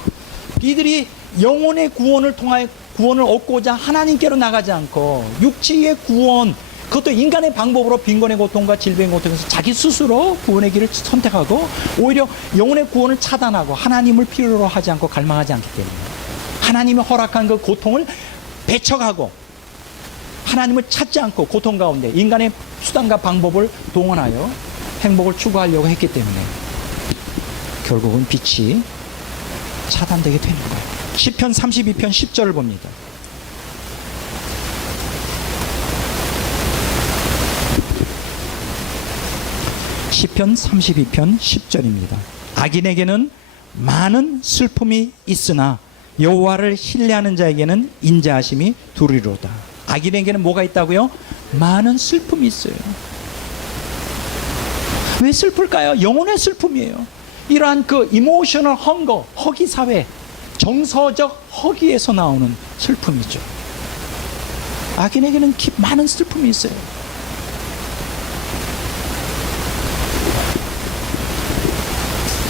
이들이 영혼의 구원을 통하여 구원을 얻고자 하나님께로 나가지 않고 육체의 구원, 그것도 인간의 방법으로 빈곤의 고통과 질병의 고통에서 자기 스스로 구원의 길을 선택하고 오히려 영혼의 구원을 차단하고 하나님을 필요로 하지 않고 갈망하지 않기 때문에 하나님이 허락한 그 고통을 배척하고 하나님을 찾지 않고 고통 가운데 인간의 수단과 방법을 동원하여 행복을 추구하려고 했기 때문에 결국은 빛이 차단되게 되는 거예요. 시편 32편 10절을 봅니다. 시편 32편 10절입니다. 악인에게는 많은 슬픔이 있으나 여호와를 신뢰하는 자에게는 인자하심이 두리로다. 악인에게는 뭐가 있다고요? 많은 슬픔이 있어요. 왜 슬플까요? 영혼의 슬픔이에요. 이러한 그 이모셔널 헝거, 허기 사회, 정서적 허기에서 나오는 슬픔이죠. 악인에게는 많은 슬픔이 있어요.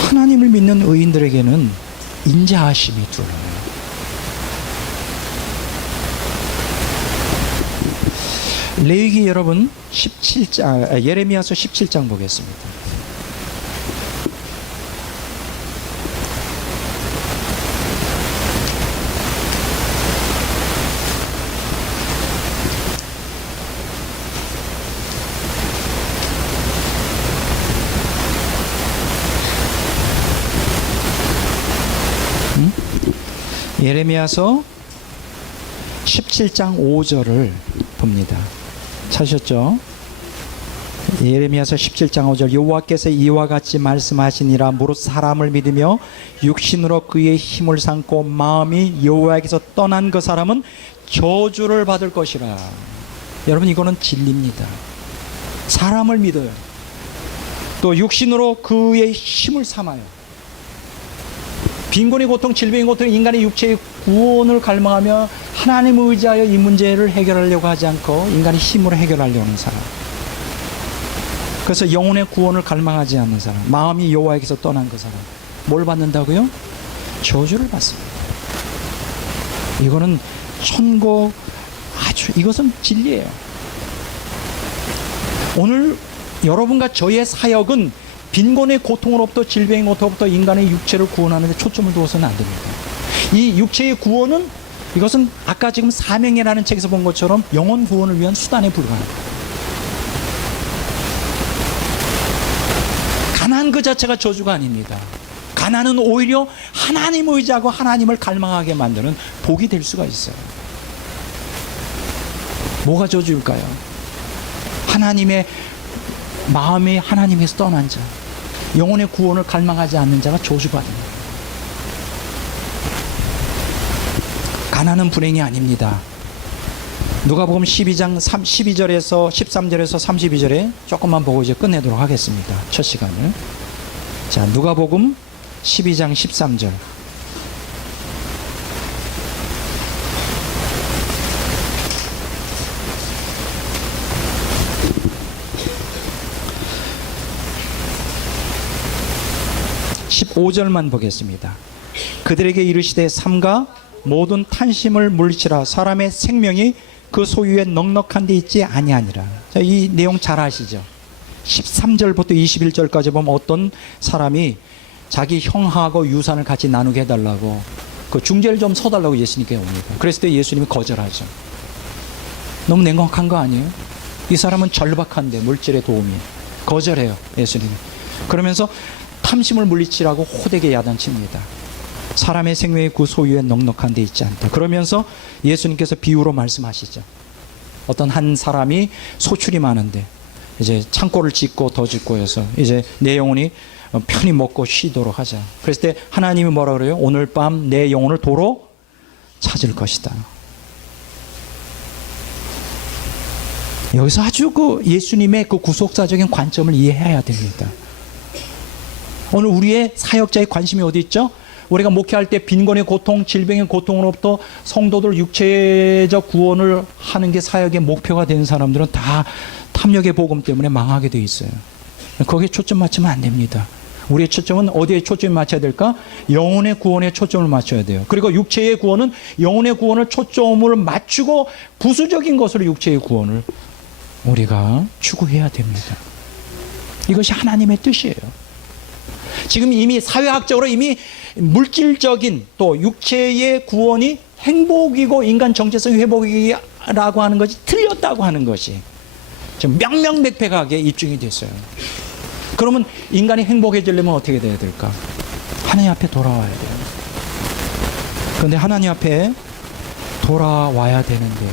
하나님을 믿는 의인들에게는 인자하심이 두려워요. 레위기 여러분 17장, 예레미야서 17장 보겠습니다. 예레미야서 17장 5절을 봅니다. 찾으셨죠? 예레미야서 17장 5절 여호와께서 이와 같이 말씀하시니라 무릇 사람을 믿으며 육신으로 그의 힘을 삼고 마음이 여호와에게서 떠난 그 사람은 저주를 받을 것이라. 여러분 이거는 진리입니다. 사람을 믿어요. 또 육신으로 그의 힘을 삼아요. 빈곤의 고통, 질병의 고통, 인간의 육체의 구원을 갈망하며 하나님을 의지하여 이 문제를 해결하려고 하지 않고 인간의 힘으로 해결하려는 사람. 그래서 영혼의 구원을 갈망하지 않는 사람, 마음이 여호와에게서 떠난 그 사람, 뭘 받는다고요? 저주를 받습니다. 이거는 천국 이것은 진리예요. 오늘 여러분과 저의 사역은 빈곤의 고통으로부터 질병의 고통으로부터 인간의 육체를 구원하는 데 초점을 두어서는 안 됩니다. 이 육체의 구원은 이것은 아까 지금 사명이라는 책에서 본 것처럼 영혼 구원을 위한 수단에 불과합니다. 가난 그 자체가 저주가 아닙니다. 가난은 오히려 하나님을 의지하고 하나님을 갈망하게 만드는 복이 될 수가 있어요. 뭐가 저주일까요? 하나님의 마음이 하나님에서 떠난 자, 영혼의 구원을 갈망하지 않는 자가 저주받습니다. 가난은 불행이 아닙니다. 누가복음 12장 12절에서 13절에서 32절에 조금만 보고 이제 끝내도록 하겠습니다. 첫 시간을. 자, 누가복음 12장 13절. (15절만) 보겠습니다. 그들에게 이르시되 삼가 모든 탄심을 물리치라. 사람의 생명이 그 소유에 넉넉한 데 있지 아니하니라. 자, 이 내용 잘 아시죠? 13절부터 21절까지 보면 어떤 사람이 자기 형하고 유산을 같이 나누게 해달라고 그 중재를 좀 서달라고 예수님께 옵니다. 그랬을 때 예수님이 거절하죠. 너무 냉혹한 거 아니에요? 이 사람은 절박한데 물질의 도움이 거절해요. 예수님이. 그러면서 탐심을 물리치라고 호되게 야단칩니다. 사람의 생명이 그 소유에 넉넉한 데 있지 않다. 그러면서 예수님께서 비유로 말씀하시죠. 어떤 한 사람이 소출이 많은데 이제 창고를 짓고 더 짓고 해서 이제 내 영혼이 편히 먹고 쉬도록 하자. 그랬을 때 하나님이 뭐라 그래요? 오늘 밤 내 영혼을 도로 찾을 것이다. 여기서 아주 그 예수님의 그 구속사적인 관점을 이해해야 됩니다. 오늘 우리의 사역자의 관심이 어디 있죠? 우리가 목회할 때 빈곤의 고통, 질병의 고통으로부터 성도들 육체적 구원을 하는 게 사역의 목표가 된 사람들은 다 탐욕의 복음 때문에 망하게 돼 있어요. 거기에 초점 맞추면 안 됩니다. 우리의 초점은 어디에 초점을 맞춰야 될까? 영혼의 구원에 초점을 맞춰야 돼요. 그리고 육체의 구원은 영혼의 구원을 초점을 맞추고 부수적인 것으로 육체의 구원을 우리가 추구해야 됩니다. 이것이 하나님의 뜻이에요. 지금 이미 사회학적으로 이미 물질적인 또 육체의 구원이 행복이고 인간 정체성 회복이라고 하는 것이 틀렸다고 하는 것이 지금 명명백백하게 입증이 됐어요. 그러면 인간이 행복해지려면 어떻게 돼야 될까? 하나님 앞에 돌아와야 돼요. 그런데 하나님 앞에 돌아와야 되는데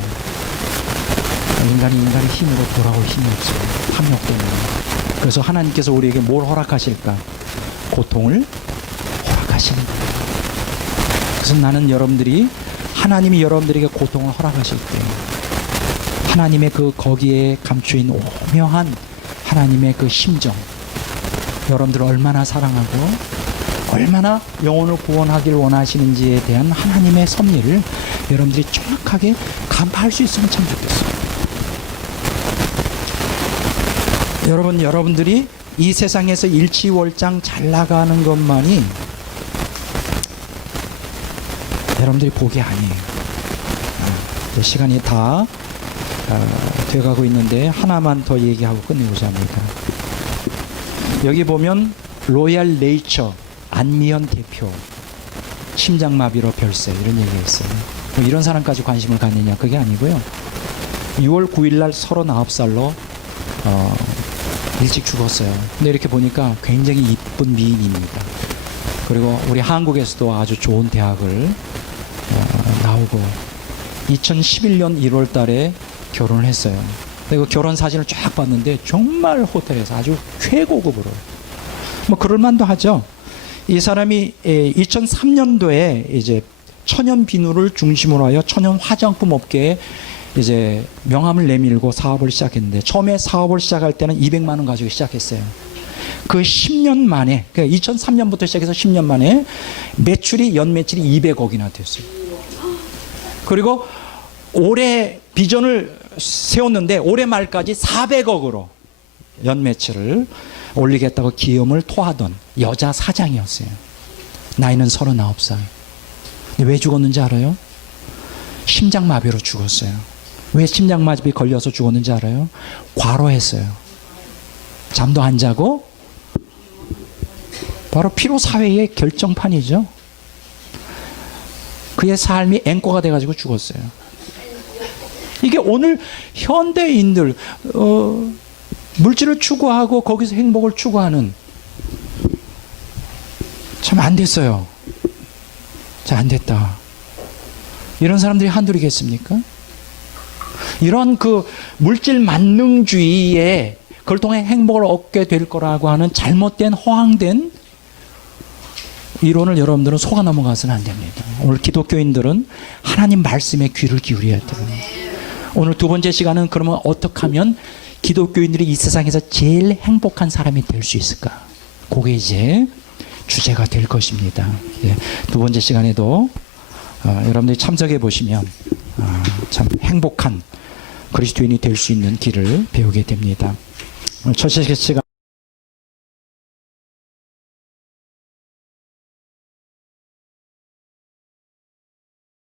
인간의 힘으로 돌아올 힘이 없어요. 탐욕 때문에. 그래서 하나님께서 우리에게 뭘 허락하실까? 고통을 허락하시는 거예요. 그래서 나는 하나님이 여러분들에게 고통을 허락하실 때 하나님의 거기에 감추인 오묘한 하나님의 그 심정, 여러분들을 얼마나 사랑하고 얼마나 영혼을 구원하길 원하시는지에 대한 하나님의 섭리를 여러분들이 정확하게 간파할 수 있으면 참 좋겠어요. 여러분들이 이 세상에서 일취월장 잘 나가는 것만이 여러분들이 복이 아니에요. 시간이 다 돼가고 있는데 하나만 더 얘기하고 끝내고자 합니다. 여기 보면 로얄 네이처 안미연 대표 심장마비로 별세 이런 얘기가 있어요. 뭐 이런 사람까지 관심을 갖느냐 그게 아니고요. 6월 9일 날 39살로 일찍 죽었어요. 근데 이렇게 보니까 굉장히 이쁜 미인입니다. 그리고 우리 한국에서도 아주 좋은 대학을 나오고 2011년 1월 달에 결혼을 했어요. 그리고 결혼 사진을 쫙 봤는데 정말 호텔에서 아주 최고급으로 뭐 그럴만도 하죠. 이 사람이 2003년도에 이제 천연 비누를 중심으로 하여 천연 화장품 업계에 이제 명함을 내밀고 사업을 시작했는데 처음에 사업을 시작할 때는 200만 원 가지고 시작했어요. 그 10년 만에 그러니까 2003년부터 시작해서 10년 만에 연 매출이 200억이나 됐어요. 그리고 올해 비전을 세웠는데 올해 말까지 400억으로 연 매출을 올리겠다고 기염을 토하던 여자 사장이었어요. 나이는 39살. 왜 죽었는지 알아요? 심장마비로 죽었어요. 왜 심장마비 걸려서 죽었는지 알아요? 과로했어요. 잠도 안 자고 바로 피로사회의 결정판이죠. 그의 삶이 앵꼬가 돼가지고 죽었어요. 이게 오늘 현대인들 물질을 추구하고 거기서 행복을 추구하는 참 안 됐어요. 자, 안 됐다. 이런 사람들이 한둘이겠습니까? 이런 그 물질 만능주의에 그걸 통해 행복을 얻게 될 거라고 하는 잘못된 허황된 이론을 여러분들은 속아 넘어가서는 안 됩니다. 오늘 기독교인들은 하나님 말씀에 귀를 기울여야 됩니다. 오늘 두 번째 시간은 그러면 어떻게 하면 기독교인들이 이 세상에서 제일 행복한 사람이 될 수 있을까? 그게 이제 주제가 될 것입니다. 예, 두 번째 시간에도 여러분들이 참석해 보시면 참 행복한 그리스도인이 될 수 있는 길을 배우게 됩니다. 오늘 첫 시간